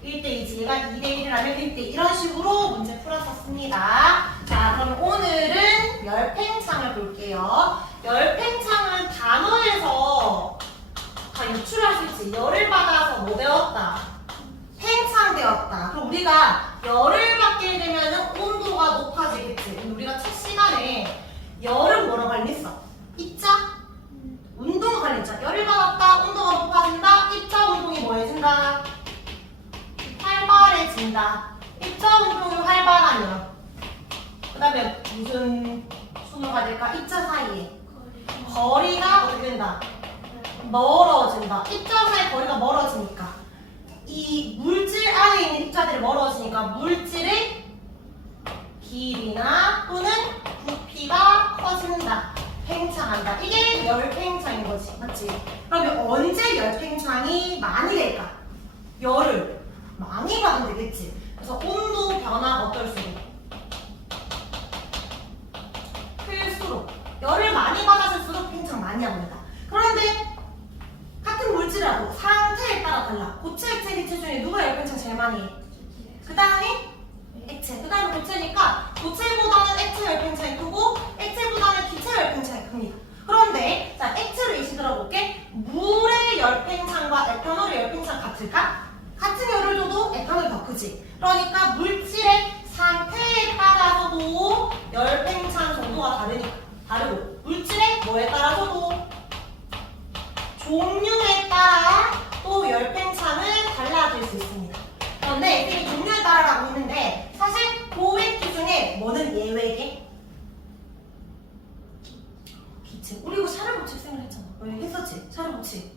1대2지. 얘가 2대1이라면 1대 이런 식으로 문제 풀었었습니다. 자, 그럼 오늘은 열팽창을 볼게요. 열팽창은 단어에서 다 유출할 수 있지. 열을 받아서 뭐 되었다? 팽창되었다. 그럼 우리가 열을 받게 되면 온도가 높아지겠지. 그럼 우리가 첫 시간에 열은 뭐라고 관리했어? 입자? 운동 관리했죠. 열을 받았다. 온도가 높아진다. 입자 운동이 뭐해진다? 활발해진다. 입자 운동이 활발하면 그 다음에 무슨 순서가 될까? 입자 사이에 거리가 어떻게 된다? 멀어진다. 입자 사이 거리가 멀어지니까 이 물질 안에 있는 입자들이 멀어지니까 물질의 길이나 또는 부피가 커진다. 팽창한다. 이게 열팽창인 거지. 맞지? 그러면 언제 열팽창이 많이 될까? 열을 많이 받으면 되겠지. 그래서 온도 변화가 어떨수록 클수록 열을 많이 받았을수록 팽창 많이 합니다. 그런데 같은 물질이라도 상태에 따라 달라. 고체, 액체, 기체 중에 누가 열팽창 제일 많이 해? 그 다음에 액체. 그 다음에 고체니까 고체보다는 액체 열팽창이 크고 액체보다는 기체 열팽창이 큽니다. 그런데 자, 액체로 예시 들어볼게. 물의 열팽창과 에탄올의 열팽창 같을까? 같은 열을 줘도 에탄올이 더 크지. 그러니까 물질의 상태에 따라서도 열팽창 정도가 다르고 물질의 뭐에 따라서도 종류에 따라 또 열팽창은 달라질 수 있습니다. 그런데 이게 종류에 따라라고 했는데 사실 고액기 중에 뭐는 예외게? 기체. 우리 이거 샤르보치 생각했잖아. 우리 했었지? 샤르보치.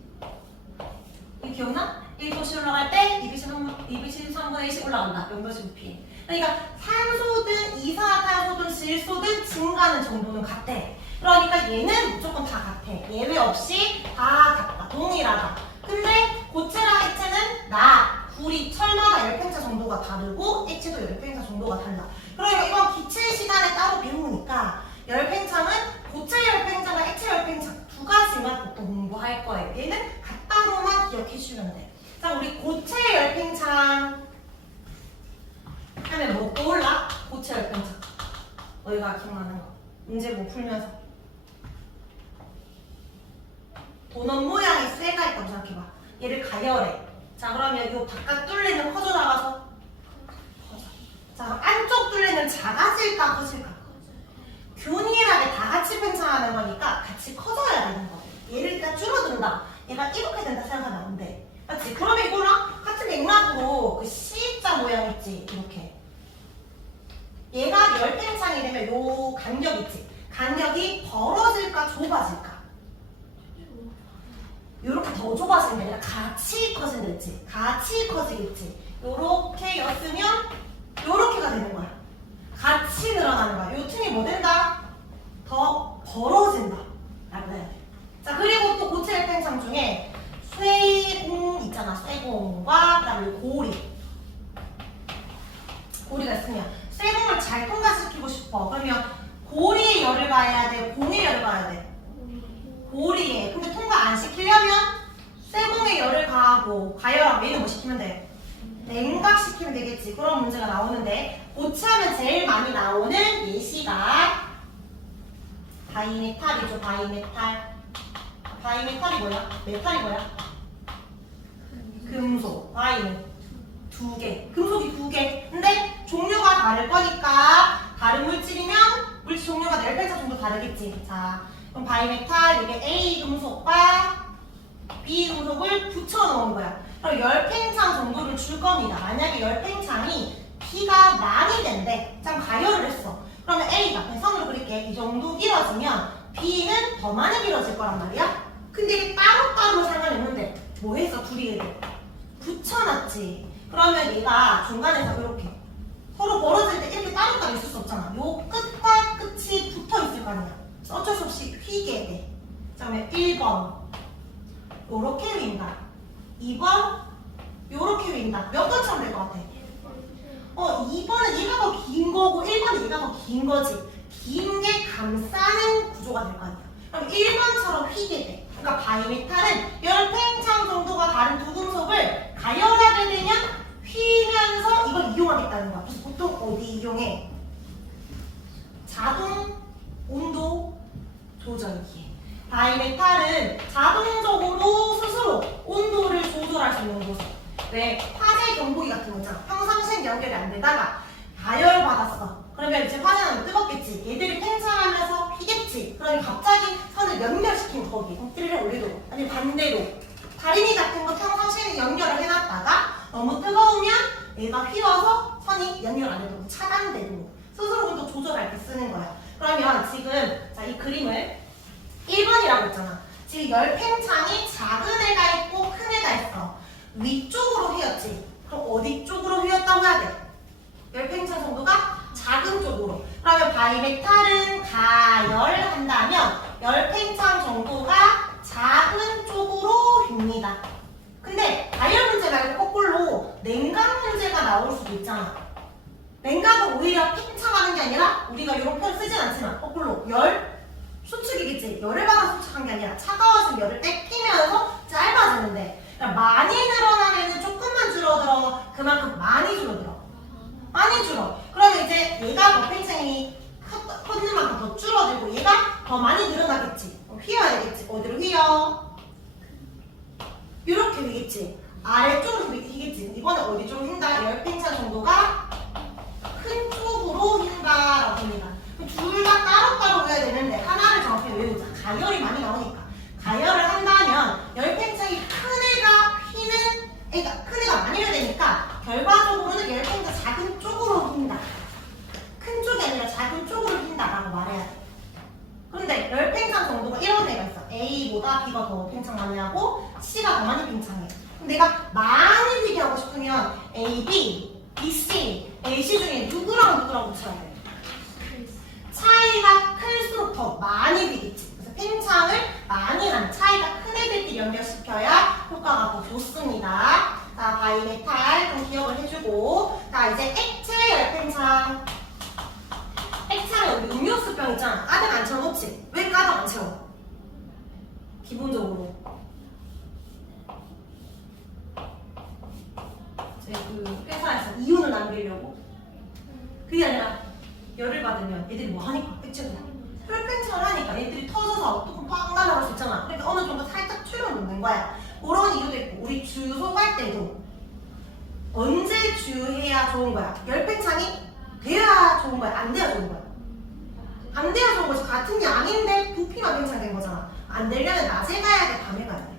이거 기억나? 1도씨 올라갈 때 2비시 3분의 1씩 올라간다. 0도씨 부피. 그러니까 산소든 이산화탄소든 질소든 증가하는 정도는 같아. 그러니까 얘는 무조건 다 같아. 예외 없이 다 같다. 동일하다. 근데 고체랑 액체는 구리, 철마다 열팽창 정도가 다르고 액체도 열팽창 정도가 달라. 그러니까 이건 기체 시간에 따로 배우니까 열팽창은 고체 열팽창과 액체 열팽창 두 가지만 보통 공부할 거예요. 얘는 같다로만 기억해 주시면 돼. 자, 우리 고체 열팽창 하면 뭐 떠올라? 고체 열팽창. 너희가 기억나는 거. 문제 뭐 풀면서. 도넛 모양의 쇠가 있다고 생각해봐. 얘를 가열해. 자, 그러면 이 바깥 뚫레는 커져 나가서 커져. 자, 그럼 안쪽 뚫레는 작아질까 커질까? 균일하게 다 같이 팽창하는 거니까 같이 커져야 되는 거야. 얘를 일단 줄어든다. 얘가 이렇게 된다 생각하면 안 돼. 맞지? 그러면 이거랑 같은 같은 맥락으로 그 C자 모양 있지? 이렇게. 얘가 열팽창이 되면 요 간격 있지? 간격이 벌어질까 좁아질까? 요렇게 더 좁아지는 게 아니라 같이 커진다 했지? 같이 커지겠지? 요렇게 였으면 요렇게가 되는 거야. 같이 늘어나는 거야. 요 틈이 뭐 된다? 더 벌어진다 라고 해야 돼. 자, 그리고 또 고체 열팽창 중에 쇠공 있잖아. 쇠공과 그다음에 고리가 있으면 쇠공을 잘 통과시키고 싶어. 그러면 고리의 열을 가해야 돼? 공의 열을 가해야 돼? 고리에. 근데 통과 안 시키려면 쇠공의 열을 가하고 가열하고 얘는 뭐 시키면 돼? 냉각시키면 되겠지. 그런 문제가 나오는데 고체하면 제일 많이 나오는 예시가 바이메탈이죠. 바이메탈. 바이메탈이 뭐야? 메탈이 뭐야? 금속. 바이는 두 개. 금속이 두 개. 근데 종류가 다를 거니까 다른 물질이면 물질 종류가 열팽창 정도 다르겠지. 자, 그럼 바이메탈 여기 A 금속과 B 금속을 붙여 넣은 거야. 그럼 열팽창 정도를 줄 겁니다. 만약에 열팽창이 B가 많이 된대. 참 가열을 했어. 그러면 A가 선으로 그릴게. 이 정도 길어지면 B는 더 많이 길어질 거란 말이야. 근데 이게 따로따로 상관이 없는데 뭐 했어? 둘이 얘를 붙여놨지. 그러면 얘가 중간에서 이렇게 서로 벌어질 때 이렇게 따로따로 있을 수 없잖아. 요 끝과 끝이 붙어 있을 거 아니야. 그래서 어쩔 수 없이 휘게 돼. 자, 그러면 1번 요렇게 휜다. 2번 요렇게 휜다. 몇 번처럼 될 것 같아? 2번은 얘가 더 긴 거고 1번은 얘가 더 긴 거지. 긴 게 감싸는 구조가 될 거 아니야. 그럼 1번처럼 휘게 돼. 그러니까 바이메탈은 열팽창 정도가 다른 두 금속을 가열하게 되면 휘면서 이걸 이용하겠다는 거야. 그래서 보통 어디 이용해? 자동 온도 조절기에. 바이메탈은 자동적으로 스스로 온도를 조절할 수 있는 곳에. 왜? 화재 경보기 같은 거 있잖아. 평상시엔 연결이 안 되다가 가열받았어. 그러면 이제 화재는 뜨겁겠지. 얘들이 팽창하면서 휘겠지. 그러면 갑자기 선을 연결시킨 거기. 띠를 올리도록. 아니면 반대로. 다리미 같은 거 평상시에는 연결을 해놨다가 너무 뜨거우면 얘가 휘어서 선이 연결 안 되도록 차단되도록 스스로 온도 조절할 때 쓰는 거야. 그러면 지금 자, 이 그림을 1번이라고 했잖아. 지금 열팽창이 작은 애가 있고 큰 애가 있어. 위쪽으로 휘었지. 그럼 어디 쪽으로 휘었다고 해야 돼? 열팽창 정도가 작은 쪽으로. 그러면 바이메탈은 가열한다면 열팽창 정도가 작은 쪽으로 휩니다. 근데 가열 문제 말고 거꾸로 냉각 문제가 나올 수도 있잖아. 냉각은 오히려 팽창하는 게 아니라 우리가 이런 표현 쓰진 않지만 거꾸로 열 수축이겠지. 열을 받아 수축한 게 아니라 차가워진 열을 뺏기면서 짧아지는데 그러니까 많이 늘어난 애는 조금만 줄어들어. 그만큼 많이 줄어들어. 많이 줄어. 그러면 이제 얘가 더 팽창이 컸는 만큼 더 줄어들고 얘가 더 많이 늘어나겠지. 휘어야 되겠지. 어디로 휘어? 이렇게 휘겠지. 아래쪽으로 휘겠지. 이번에 어디 쪽으로 휜다? 열팽창 정도가 큰 쪽으로 휜다라고 합니다. 둘 다 따로따로 해야 되는데 하나를 정확히 외우자. 가열이 많이 나오니까. 가열을 한다면 열팽창이 큰 애가 휘는 애가 큰 애가 많이 해야 되니까 결과적으로는 열팽창 작은 쪽으로 휜다. 큰 쪽이 아니라 작은 쪽으로 휜다라고 말해야 돼. 그런데 열팽창 정도가 이런 애가 있어. A보다 B가 더 팽창 많이 하고 C가 더 많이 팽창해. 그럼 내가 많이 휘게 하고 싶으면 A, B, B, C, A, C 중에 누구랑 붙여야 돼? 차이가 클수록 더 많이 휘겠지. 그래서 팽창을 많이 하는 차이가 큰 애들끼리 연결시켜야 효과가 더 좋습니다. 자, 바이메탈 좀 기억을 해주고. 자, 이제 액체 열팽창. 액체는 우리 음료수병 있잖아. 가득 안 채워놓지? 왜 가득 안 채워? 기본적으로. 제 그 회사에서 이윤을 남기려고. 그게 아니라 열을 받으면 애들이 뭐 하니까? 액체가. 혈팽창을 하니까 애들이 터져서 뚜껑 팍 날아갈 수 있잖아. 그러니까 어느 정도 살짝 줄여놓는 거야. 그런 이유도 있고 우리 주유소 갈 때도 언제 주유해야 좋은 거야? 열팽창이 돼야 좋은 거야? 안 돼야 좋은 거야? 안 돼야 좋은 거지. 같은 양인데 부피가 팽창된 거잖아. 안 되려면 낮에 가야 돼? 밤에 가야 돼?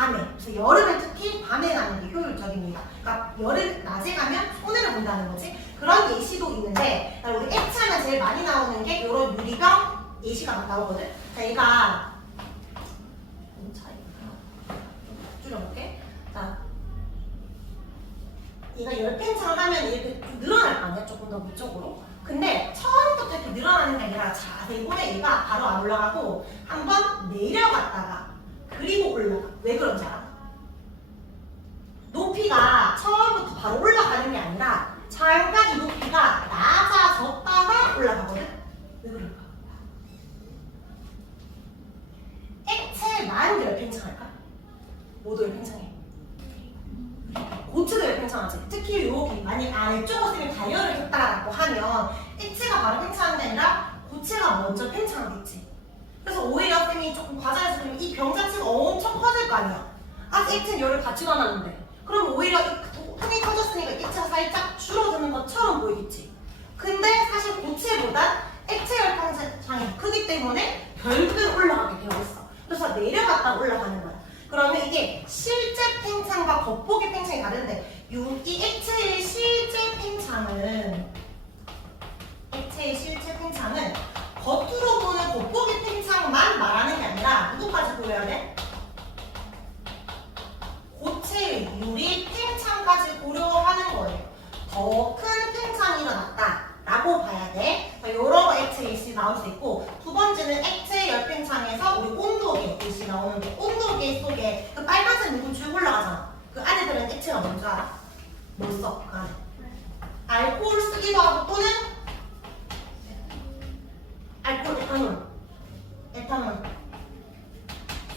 밤에. 그래서 여름에 특히 밤에 가는 게 효율적입니다. 그러니까 여름 낮에 가면 손해를 본다는 거지. 그런 예시도 있는데 우리 액체하면 제일 많이 나오는 게 이런 유리병 예시가 막 나오거든. 자, 얘가 너무 차이가 줄여볼게. 자, 얘가 열팽창을 하면 이렇게 좀 늘어날 거 아니야? 조금 더 위쪽으로. 근데 처음부터 이렇게 늘어나는 게 아니라 자세히 보면 얘가 바로 안 올라가고 한번 내려갔다가 그리고 올라가. 왜 그런지 알아? 높이가 처음부터 바로 올라가는 게 아니라 잠깐 이 높이가 낮아졌다가 올라가거든? 왜 그럴까? 액체만 열팽창할까? 모두 열팽창해. 고체도 열팽창하지. 특히 여기 만약 아래쪽으로 쌤이 단열을 했다라고 하면 액체가 바로 팽창하는 게 아니라 고체가 먼저 팽창하겠지. 그래서 오히려 쌤이 조금 과자에서 그러면 이 병 자체가 엄청 커질 거 아니야. 아직 액체는 열을 받지도 않았는데. 그럼 오히려 통이 커졌으니까 액체가 살짝 줄어드는 것처럼 보이겠지. 근데 사실 고체보다 액체 열팽창이 크기 때문에 결국은 올라가게 되어 있어. 그래서 내려갔다 올라가는 거야. 그러면 이게 실제 팽창과 겉보기 팽창이 다른데 이 액체의 실제 팽창은 겉으로 보는 겉보기 팽창만 말하는 게 아니라 누구까지 보여야 돼? 고체 유리 팽창까지 고려하는 거예요. 더 큰 팽창이 일어났다 라고 봐야 돼. 여러 거 액체 일시 나올 수 있고, 두 번째는 액체 열팽창에서 우리 온도계 일시 나오는데, 온도계 속에 그 빨간색 물고 쭉 올라가잖아. 그 안에 들은 액체가 뭔지 알아? 뭐 써? 그 안에 알코올 쓰기도 하고 또는 알코올 에탄올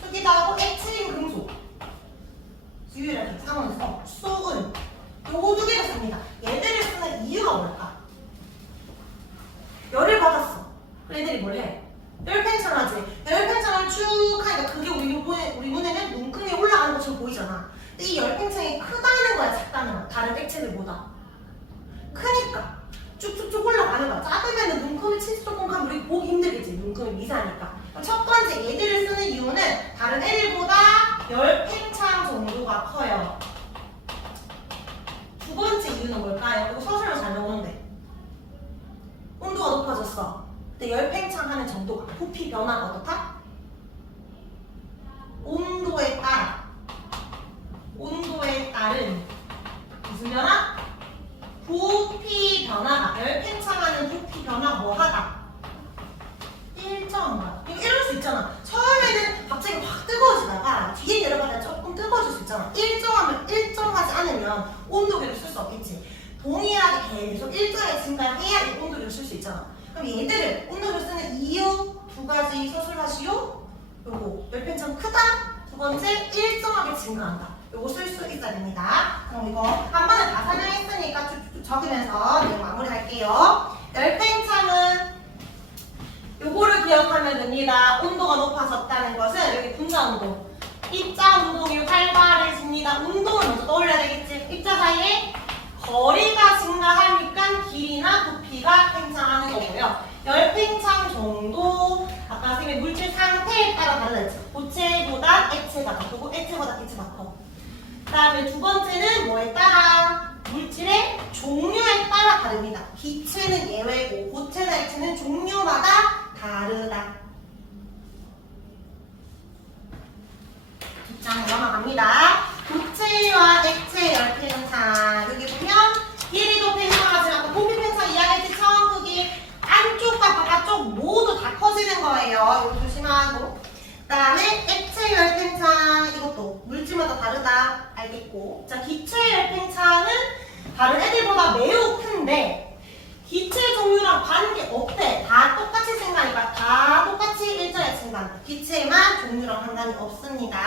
쓰기도 하고 액체인 금속 유일하게 상온에서 수은 요거 두 개를 씁니다. 얘들을 쓰는 이유가 뭘까? 열을 받았어. 얘들이 뭘 해? 열팽창하지. 열팽창을 쭉 하니까 그게 우리 눈에는 눈금이 올라가는 것처럼 보이잖아. 근데 이 열팽창이 크다는 거야, 작다는 거야? 다른 액체들보다. 크니까 쭉쭉쭉 올라가는 거야. 작으면 눈금이 진짜 조금 가면 우리 보기 힘들겠지. 눈금이 미세하니까. 첫 번째 얘들을 쓰는 이유는 다른 애들보다 열팽창 정도가 커요. 두 번째 이유는 뭘까요? 이거 서술로 잘 나오는데 온도가 높아졌어. 근데 열팽창하는 정도가 부피 변화가 어떻다? 온도에 따른 무슨 변화? 부피 변화가 열팽창하는 부피 변화 뭐하다? 일정한 거야. 이럴 수 있잖아. 처음에는 갑자기 확 뜨거워지다가 뒤에 내려가다 조금 뜨거워질 수 있잖아. 일정하지 않으면 온도계를 쓸 수 없겠지. 동일하게 계속 일정하게 증가해야 이 온도계를 쓸 수 있잖아. 그럼 얘들을 온도계를 쓰는 이유 두 가지 서술하시오. 요거 열팽창 크다. 두 번째 일정하게 증가한다. 요거 쓸 수 있어야 됩니다. 그럼 이거 한 번에 다 설명했으니까 쭉쭉 적으면서 내용 마무리할게요. 열팽창은 요거를 기억하면 됩니다. 온도가 높아졌다는 것은 여기 분자 운동, 입자 운동이 활발해집니다. 운동을 먼저 떠올려야 되겠지. 입자 사이에 거리가 증가하니까 길이나 부피가 팽창하는 거고요. 열팽창 정도, 아까 선생님의 물질 상태에 따라 다르다 했죠. 고체보다 액체가 크고 액체보다 기체가 커. 그 다음에 두 번째는 뭐에 따라? 물질의 종류에 따라 다릅니다. 기체는 예외고 고체나 액체는 종류마다 다르다. 뒷장 넘어갑니다. 고체와 액체 열팽창. 여기 보면 길이도 팽창하지 않고 부피 팽창 이야기할 때 처음 크기 안쪽과 바깥쪽 모두 다 커지는 거예요. 이거 조심하고. 그 다음에 액체 열팽창 이것도 물질마다 다르다 알겠고. 자, 기체 열팽창은 다른 애들보다 매우 큰데 기체 종류랑 관계없대. 다 똑같이 증가하니까 다 똑같이 일정하게 증가한다. 기체만 종류랑 상관이 없습니다.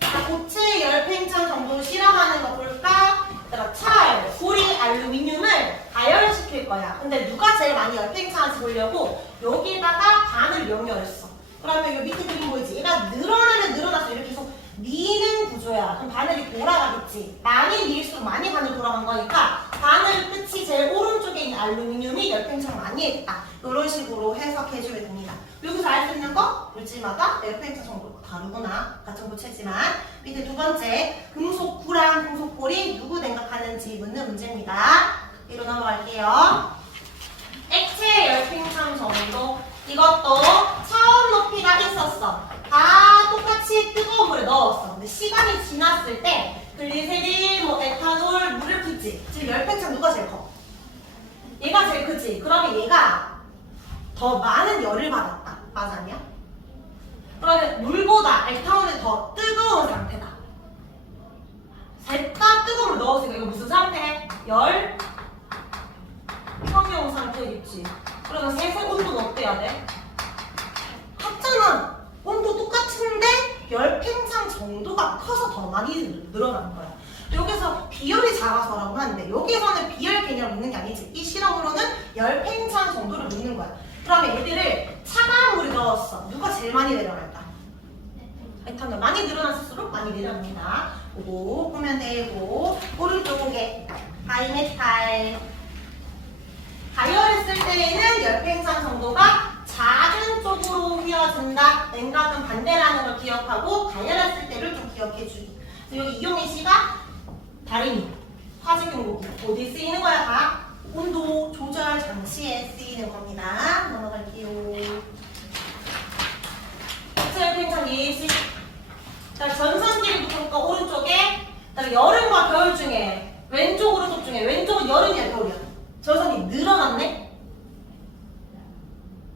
자, 고체 열팽창 정도 실험하는 거 볼까? 얘들아, 철, 구리, 알루미늄을 가열시킬 거야. 근데 누가 제일 많이 열팽창한지 보려고 여기에다가 반을 연결했어. 그러면 이 밑에 그림 보이지? 얘가 늘어나면 늘어나서 이렇게 계속 미는 구조야. 그럼 바늘이 돌아가겠지. 많이 밀수록 많이 바늘 돌아간 거니까 바늘 끝이 제일 오른쪽에 있는 알루미늄이 열팽창 많이 했다. 이런 식으로 해석해주면 됩니다. 여기서 알 수 있는 거 물질마다 열팽창 정도 다르구나. 같은 부채지만. 밑에 두 번째, 금속구랑 금속볼이 누구 냉각하는지 묻는 문제입니다. 뒤로 넘어갈게요. 액체 열팽창 정도. 이것도 차원 높이가 있었어. 다 똑같이 뜨거운 물에 넣었어. 근데 시간이 지났을 때 글리세린, 뭐 에탄올, 물을 붓지. 지금 열팽창 누가 제일 커? 얘가 제일 크지. 그러면 얘가 더 많은 열을 받았다. 맞았냐? 그러면 물보다 에탄올이 더 뜨거운 상태다. 셋 다 뜨거운 물 넣었으니까 이거 무슨 상태? 열 평형 상태겠지. 그러면 셋의 온도는 어때야 돼? 같잖아. 온도 똑같은데 열 팽창 정도가 커서 더 많이 늘어나는 거야. 여기서 비열이 작아서라고 하는데 여기서는 비열 개념 묻는 게 아니지. 이 실험으로는 열 팽창 정도를 묻는 거야. 그러면 얘들을 차가운 물에 넣었어. 누가 제일 많이 내려갈까? 에탄올 많이 늘어났을수록 많이 내려갑니다. 그거 보면 되고 오른쪽에 바이메탈 가열했을 때에는 열 팽창 정도가 작은 쪽으로 휘어진다. 냉각은 반대라는 걸 기억하고 가열했을 때를 좀 기억해 주기. 여기 이용희 씨가 다리미, 화재 경보기 어디 쓰이는 거야? 다 온도 조절 장치에 쓰이는 겁니다. 넘어갈게요. 액체 팽창 예시. 전선기부터 오른쪽에 여름과 겨울 중에 왼쪽 오른쪽 중에 왼쪽은 여름이야 겨울이야? 전선이 늘어났네?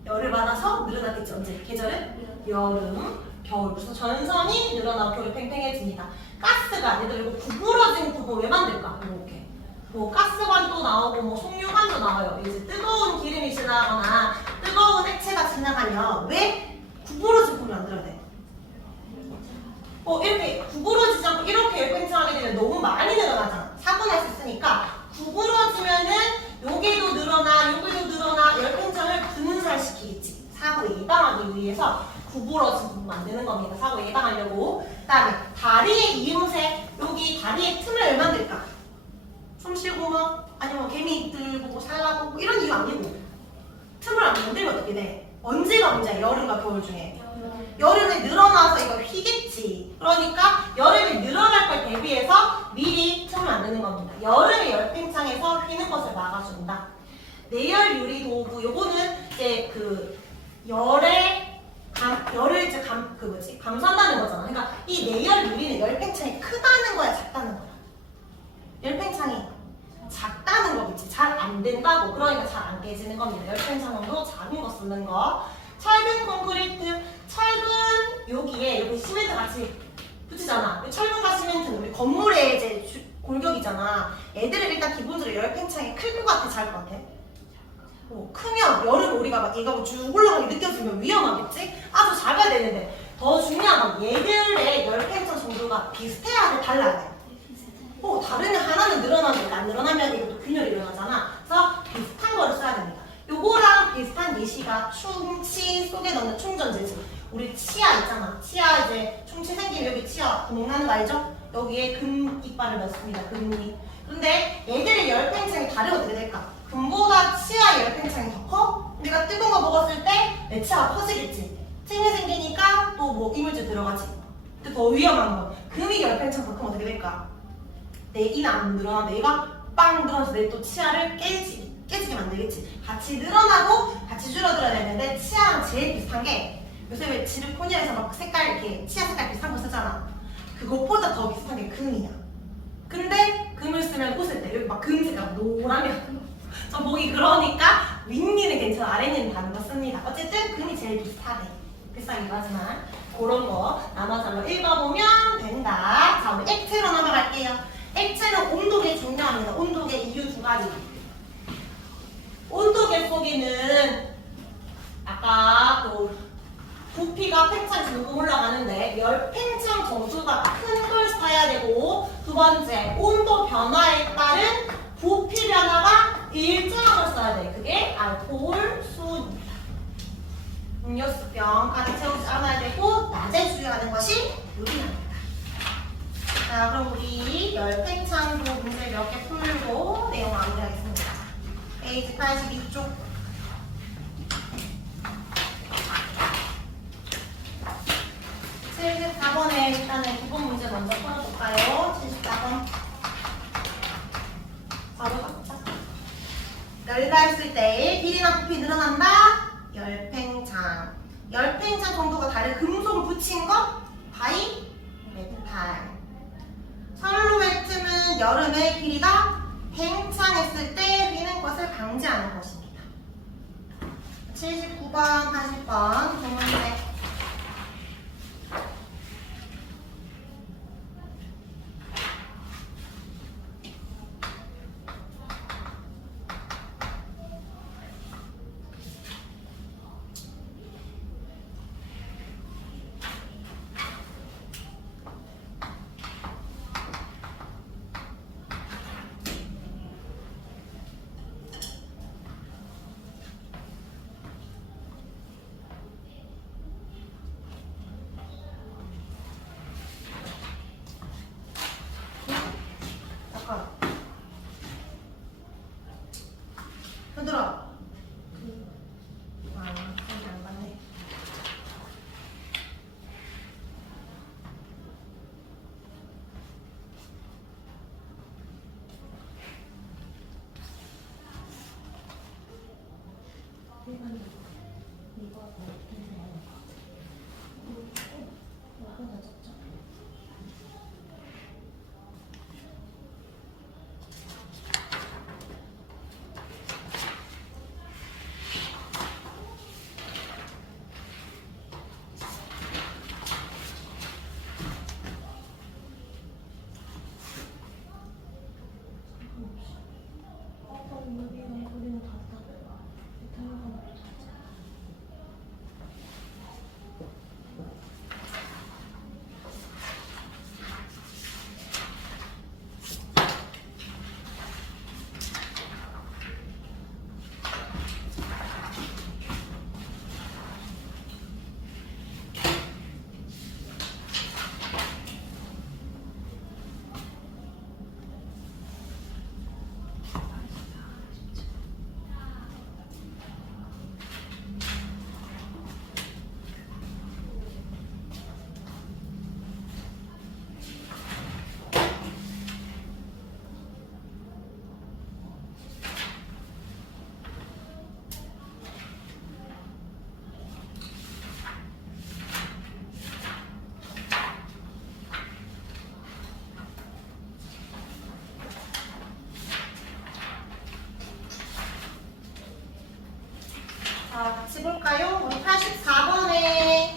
열을 받아서 늘어났겠지. 언제? 계절은? 여름, 겨울. 그래서 전선이 늘어나고 겨울이 팽팽해집니다. 가스가 얘들 이거 구부러진 부분 왜 만들까? 이렇게 뭐 가스관도 나오고 뭐 송유관도 나와요. 이제 뜨거운 기름이 지나가거나 뜨거운 액체가 지나가면 왜 구부러진 부분을 만들어야 돼? 이렇게 구부러지지 않고 이렇게 열팽창하게 되면 너무 많이 늘어나잖아. 사고 날 수 있으니까 구부러지면은 여기도 늘어나 여기도 늘어나 열팽창을 분산시키겠지. 사고 예방하기 위해서 구부러진 부분 만드는 겁니다. 사고 예방하려고. 그 다음에 다리의 이음새. 여기 다리의 틈을 왜 만들까? 숨 쉬고 뭐 아니면 개미들 보고 살라고 뭐 이런 이유 아니고 틈을 안 만들면 어떻게 돼? 언제가 문제야? 여름과 겨울 중에. 여름에 늘어나서 이거 휘겠지. 그러니까 여름에 늘어날 걸 대비해서 미리 틈을 만드는 겁니다. 여름에 열팽창에서 휘는 것을 막아준다. 내열 유리 도구. 요거는 이제 열을 이제 감싼다는 거잖아. 그러니까 이 내열 유리는 열팽창이 크다는 거야, 작다는 거야? 열팽창이 작다는 거겠지. 잘 안 된다고. 그러니까 잘 안 깨지는 겁니다. 열팽창으로 작은 거 쓰는 거. 철근 콘크리트. 철근 여기에 여기 시멘트 같이 붙이잖아. 철근과 시멘트는 우리 건물의 이제 골격이잖아. 애들은 일단 기본적으로 열팽창이 클 것 같아, 작을 것 같아? 크면 여름 우리가 막 얘가 쭉 올라가게 느껴지면 위험하겠지? 아주 작아야 되는데 더 중요한 건 얘들의 열팽창 정도가 비슷해야 돼, 달라야 돼. 다르면 하나는 늘어나는데 안 늘어나면 이것도 균열이 일어나잖아. 그래서 비슷한 거를 써야 됩니다. 요거랑 비슷한 예시가 충치 속에 넣는 충전재질. 우리 치아 있잖아. 치아 이제 충치 생기면 여기 치아 구멍 나는 거 알죠? 여기에 금 이빨을 넣습니다. 금이. 그런데 얘들의 열팽창이 다르면 어떻게 될까? 금보다 치아의 열팽창이 더 커? 내가 뜨거운 거 먹었을 때 내 치아가 커지겠지. 틈이 생기니까 또 뭐 이물질 들어가지. 근데 더 위험한 건 금이 열팽창 더 크면 어떻게 될까? 내 이는 안 늘어나. 내가 빵 늘어나서 내 또 치아를 깨지게 만들겠지. 같이 늘어나고 같이 줄어들어야 되는데 치아랑 제일 비슷한 게 요새 왜 지르코니아에서 막 색깔 이렇게 치아 색깔 비슷한 거 쓰잖아. 그것보다 더 비슷한 게 금이야. 근데 금을 쓰면 웃을 때 여기 막 금색깔 노라면 좀 보기 그러니까 윗니는 괜찮아, 아랫니는 다른 거 씁니다. 어쨌든 금이 제일 비슷하네. 비싸기도 하지만 그런 거 나눠서 읽어보면 된다. 자, 우리 액체로 넘어갈게요. 액체는 온도계 중요합니다. 온도계 이유 두 가지. 온도계 속에는 아까 부피가 팽창이 조금 올라가는데 열 팽창 정수가 큰 걸 써야 되고, 두 번째 온도 변화에 따른 부피 변화가 일정한 걸 써야 돼. 그게 알코올 수입니다. 음료수병 가득 채우지 않아야 되고 낮에 주의하는 것이 유리합니다. 자, 그럼 우리 열 팽창도 문제 몇 개 풀고 내용 마무리하겠습니다. 페이지 82쪽. 일단은 기본 문제 먼저 풀어볼까요? 74번. 바로 갑자. 열가 했을 때 길이나 부피 늘어난다. 열팽창. 열팽창 정도가 다른 금속을 붙인 것? 바이 메탈. 설로매트는 여름에 길이가 팽창했을 때 휘는 것을 방지하는 것입니다. 79번, 80번 두 문제. 잠깐. 흔들어. 여기 안 맞네. 자, 같이 볼까요? 우리 84번에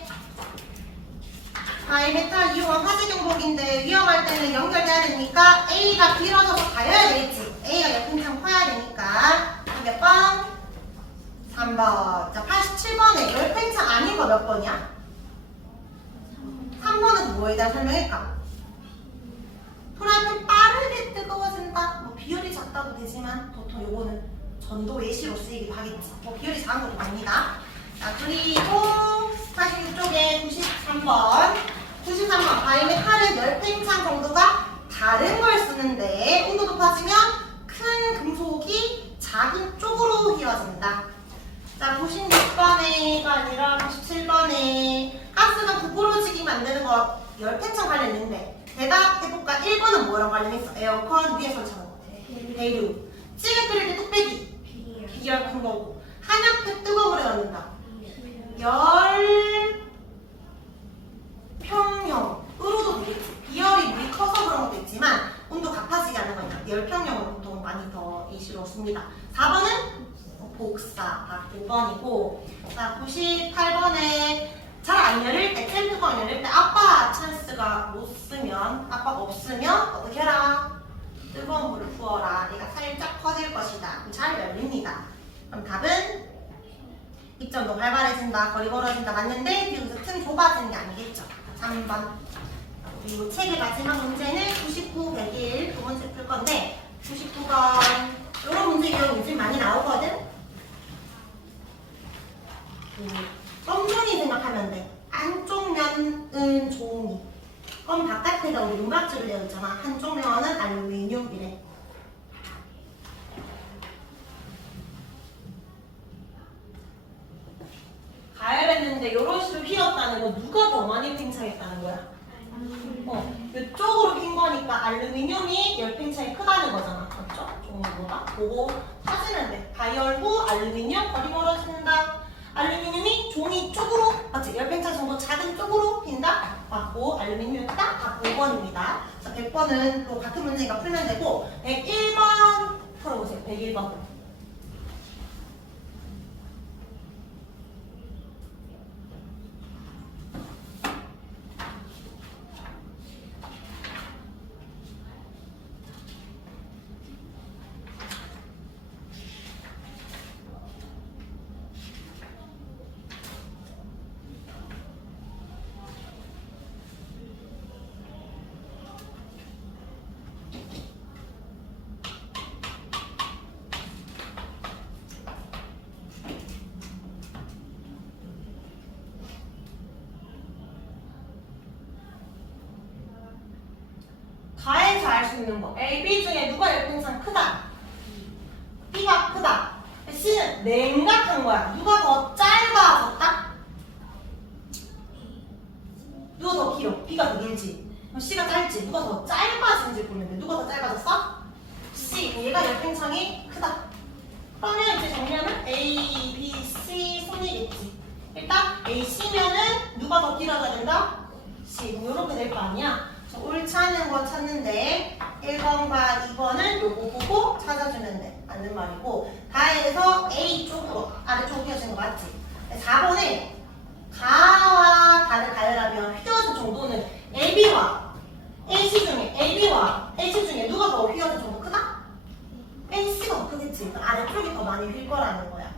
바이메탈 이용한 화재 경보기인데 위험할 때는 연결돼야 되니까 A가 길어져서 가려야 되겠지. A가 열팽창 커야 되니까. 몇 번? 3번. 자, 87번에 열팽창 아닌 거 몇 번이야? 3번은 뭐에 대한 설명일까? 프라이팬 빠르게 뜨거워진다. 뭐 비율이 작다도 되지만 보통 요거는 전도 예시로 쓰이기도 하겠지. 뭐 비율이 작은 것도 됩니다. 자, 그리고 86쪽에 93번. 93번. 바이메탈은 열팽창 정도가 다른 걸 쓰는데 온도 높아지면 큰 금속이 작은 쪽으로 휘어진다. 자, 96번에가 아니라 97번에 가스가 구부러지게 만드는 거 열팽창 관련있는데 대답해볼까? 1번은 뭐랑 관련있어? 에어컨 위에 설치하는 거. 대류. 찌개 끓일 때 뚝배기. 비열 큰 거고. 한약재 뜨거운 물에 넣는다. 열 평형으로도 되겠지. 비열이 물이 커서 그런 것도 있지만 온도 가파지게 하는 거니까 열평형을 보통 많이 더 이슈로 씁니다. 4번은 복사, 5번이고. 자, 98번에 잘 안 열릴 때, 템프가 안 열릴 때 아빠 찬스가 못 쓰면, 아빠가 없으면 어떻게 해라? 뜨거운 물을 부어라. 얘가 살짝 커질 것이다. 잘 열립니다. 그럼 답은 입점도 활발해진다, 거리 벌어진다 맞는데 비교적 틈 좁아지는 게 아니겠죠. 3번. 그리고 책의 마지막 문제는 99, 101 두 문제 풀 건데 99번 이런 문제 기억 요즘 많이 나오거든. 껌종이 생각하면 돼. 한쪽 면은 종이. 껌 바깥에다 우리 윤곽줄을 내어 있잖아. 한쪽 면은 알루미늄이래. 가열했는데 이런 식으로 휘었다는 거 누가 더 많이 팽창했다는 거야? 이쪽으로 핀 거니까 알루미늄이 열팽창이 크다는 거잖아. 맞죠? 종이보다. 보고 찾으면 돼. 가열 후 알루미늄 거리 멀어진다. 알루미늄이 종이 쪽으로, 맞지? 열팽창 정도 작은 쪽으로 핀다. 맞고 알루미늄이 크다. 다 5번입니다. 자, 100번은 또 같은 문제니까 풀면 되고 101번 풀어보세요. 101번. 가에서 알 수 있는 거. A, B 중에 누가 열팽창 크다? B가 크다. C는 냉각한 거야. 누가 더 짧아졌다? 누가 더 길어? B가 더 길지. 그럼 C가 짧지. 누가 더 짧아진지 보면 돼. 누가 더 짧아졌어? C. 얘가 열팽창이 크다. 그러면 이제 정리하면 A, B, C 손이겠지. 일단 A, C면은 누가 더 길어져야 된다? C. 뭐 이렇게 될 거 아니야? 옳지 않은 거 찾는데 1번과 2번은 요거 보고 찾아주면 돼. 맞는 말이고 가에서 A 쪽으로 아래쪽으로 휘어진 거 맞지? 4번에 가와 가를 가열하면 휘어진 정도는 AB와 AC 중에 AB와 AC 중에 누가 더 휘어진 정도 크다? AC가 더 크겠지. 아래쪽이 더 많이 휠 거라는 거야.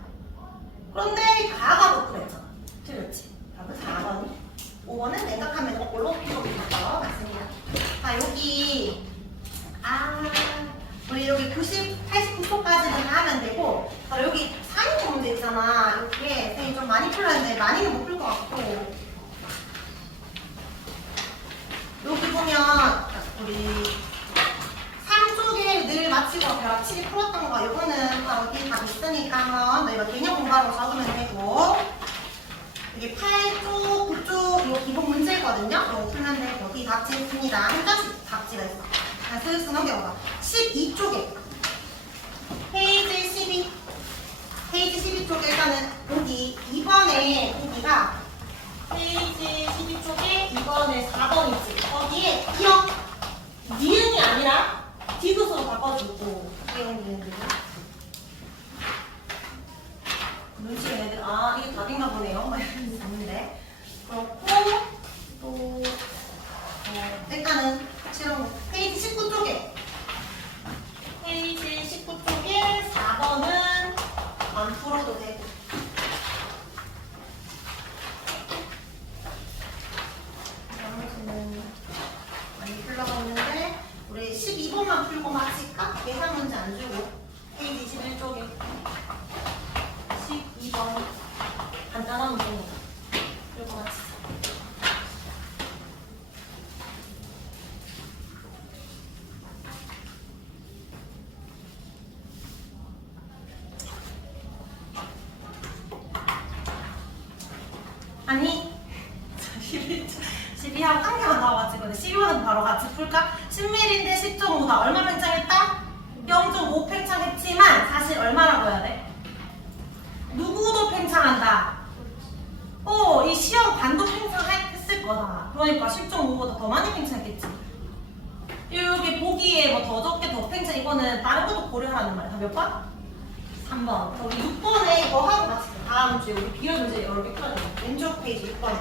그런데 가가 더 크랬잖아. 틀렸지? 답은 4번. 5번은 냉각하면 거꾸로 휘어진 거 맞습니다. 자, 여기 우리 여기 90, 89초까지는 하면 되고 여기 사인 문제 있잖아. 이렇게 선생님 좀 많이 풀어야 되는데 많이는 못 풀 것 같고 여기 보면 우리 3쪽에 늘 마치고 벼락치기 풀었던 거 이거는 바로 뒤에 다 있으니까 한번 너희가 개념 공부하고 적으면 되고 이게 8쪽, 9쪽 이거 기본 문제거든요. 이거 풀면 되고 여기 답지 있습니다. 한 가지 답지가 있어. 자, 슬슬 넘겨봐. 12쪽에 페이지 12 페이지 12쪽에 일단은 여기 2번에 여기가 페이지 12쪽에 2번에 4번 있지. 거기에 기억 니은이 아니라 디귿으로 바꿔주고 니은 눈치가 애들 이게 답인가 보네요. 있는데 그렇고 또 일단은 지금 페이지 19쪽에 4번은 안 풀어도 되고 나머지는 많이 풀러갔는데 우리 12번만 풀고 마칠까? 예상 문제 안 주고 페이지 21쪽에 12번 간단한 문제입니다. 그리고 마치자. 아니 12하고 한 개만 나와가지고 12번은 바로 같이 풀까? 10mm인데 10.5다. 얼마 팽창했다? 0.5 팽창했지만 사실 얼마라고 해야 돼? 누구도 팽창한다. 이 시험 반도 팽창했을 거다. 그러니까 10.5보다 더 많이 팽창했겠지. 여기 보기에 뭐 더 적게 더 팽창 이거는 다른 것도 고려하는 말이야. 몇 번? 3번. 우리 6번에 이거 하고 같이 다음 주에 우리 비율 문제 여러 개 풀어야 돼. 왼쪽 페이지 6번에.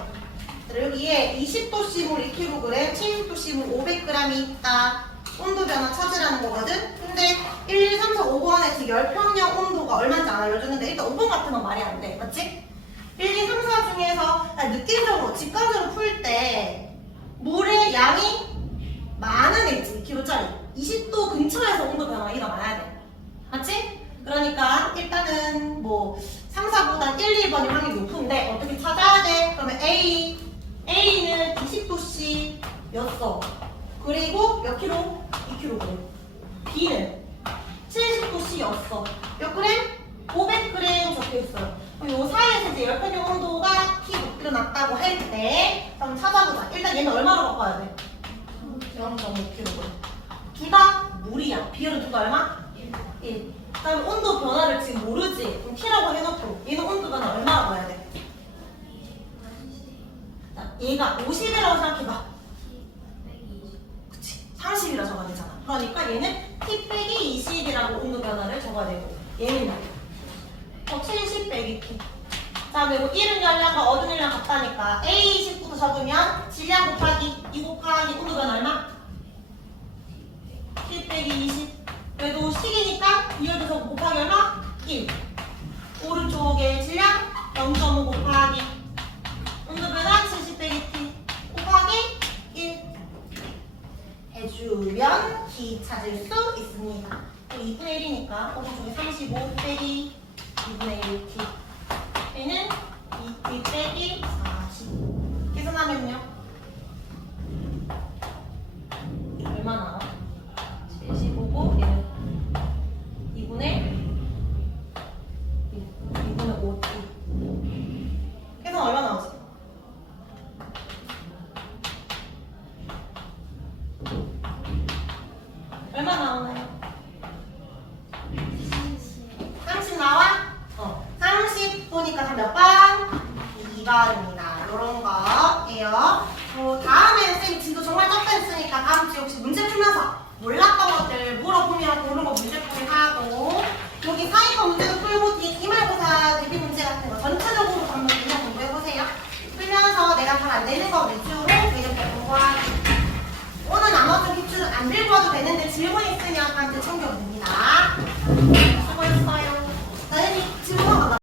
여기에 20도씨 물 2kg, 70도씨 물 500g이 있다. 온도 변화 찾으라는 거거든? 근데 1, 2, 3, 4, 5번에 지금 열평형 온도가 얼마인지 안 알려주는데 일단 5번 같은 건 말이 안 돼. 맞지? 1, 2, 3, 4 중에서 느낌적으로, 직관적으로 풀 때 물의 양이 많은 애지, 2kg짜리. 20도 근처에서 온도 변화가 일어나야 돼. 맞지? 그러니까 일단은 뭐 3, 4보다 1, 2번이 확률이 높은데 어떻게 찾아야 돼? 그러면 A는 20도씨였어. 그리고 몇 킬로? 2kg. B는 70도씨였어. 몇 그램? 500g 적혀있어요. 요 사이에서 이제 열편의 온도가 T 높이로 낮다고 할 때 한번 찾아보자. 일단 얘는 얼마로 바꿔야 돼? 0.5kg. 둘 다 물이야. 비율은 둘 다 얼마? 1. 그다음에 온도 변화를 지금 모르지. 그럼 T라고 해놓고 얘는 온도 변화 얼마라고 해야 돼? 얘가 50이라고 생각해봐. 그치. 30이라 적어야 되잖아. 그러니까 얘는 T 빼기 20이라고 온도 변화를 적어야 되고 얘는 70 빼기 T. 자, 그리고 이른 열량과 어두운 열량 같다니까 A29도 적으면 질량 곱하기 2 곱하기 온도 변화 얼마? T 빼기 20. 그래도 식이니까 비율도 적고 곱하기 얼마? 1. 오른쪽에 질량 0.5 곱하기 온도 변화 70 빼기 T 곱하기 1 해주면 T 찾을 수 있습니다. 또 2분의 1이니까 오른쪽에 35 빼기 2분의 1 T 얘는 2T 빼기 40 계산하면요 얼마 나와? 75고 얘는 2분의 5T 계산 얼마 나오지? 얼마 나오나요? 30 나와? 30 보니까 다 몇 번? 2번입니다. 요런 거예요. 다음에는 쌤이 진도 정말 적다 했으니까 다음 주에 혹시 문제 풀면서 몰랐던 것들 물어보면 그런 거 문제 풀이하고 여기 사이버 문제도 풀고 뒤에 기말고사 대비 문제 같은 거 전체적으로 한번 그냥 공부해보세요. 풀면서 내가 잘 안 되는 거 위주로 이렇게 공부하기. 오늘 나머지 기출 안 들고 와도 되는데 질문 있으면 한테 챙겨도 됩니다. 수고했어요.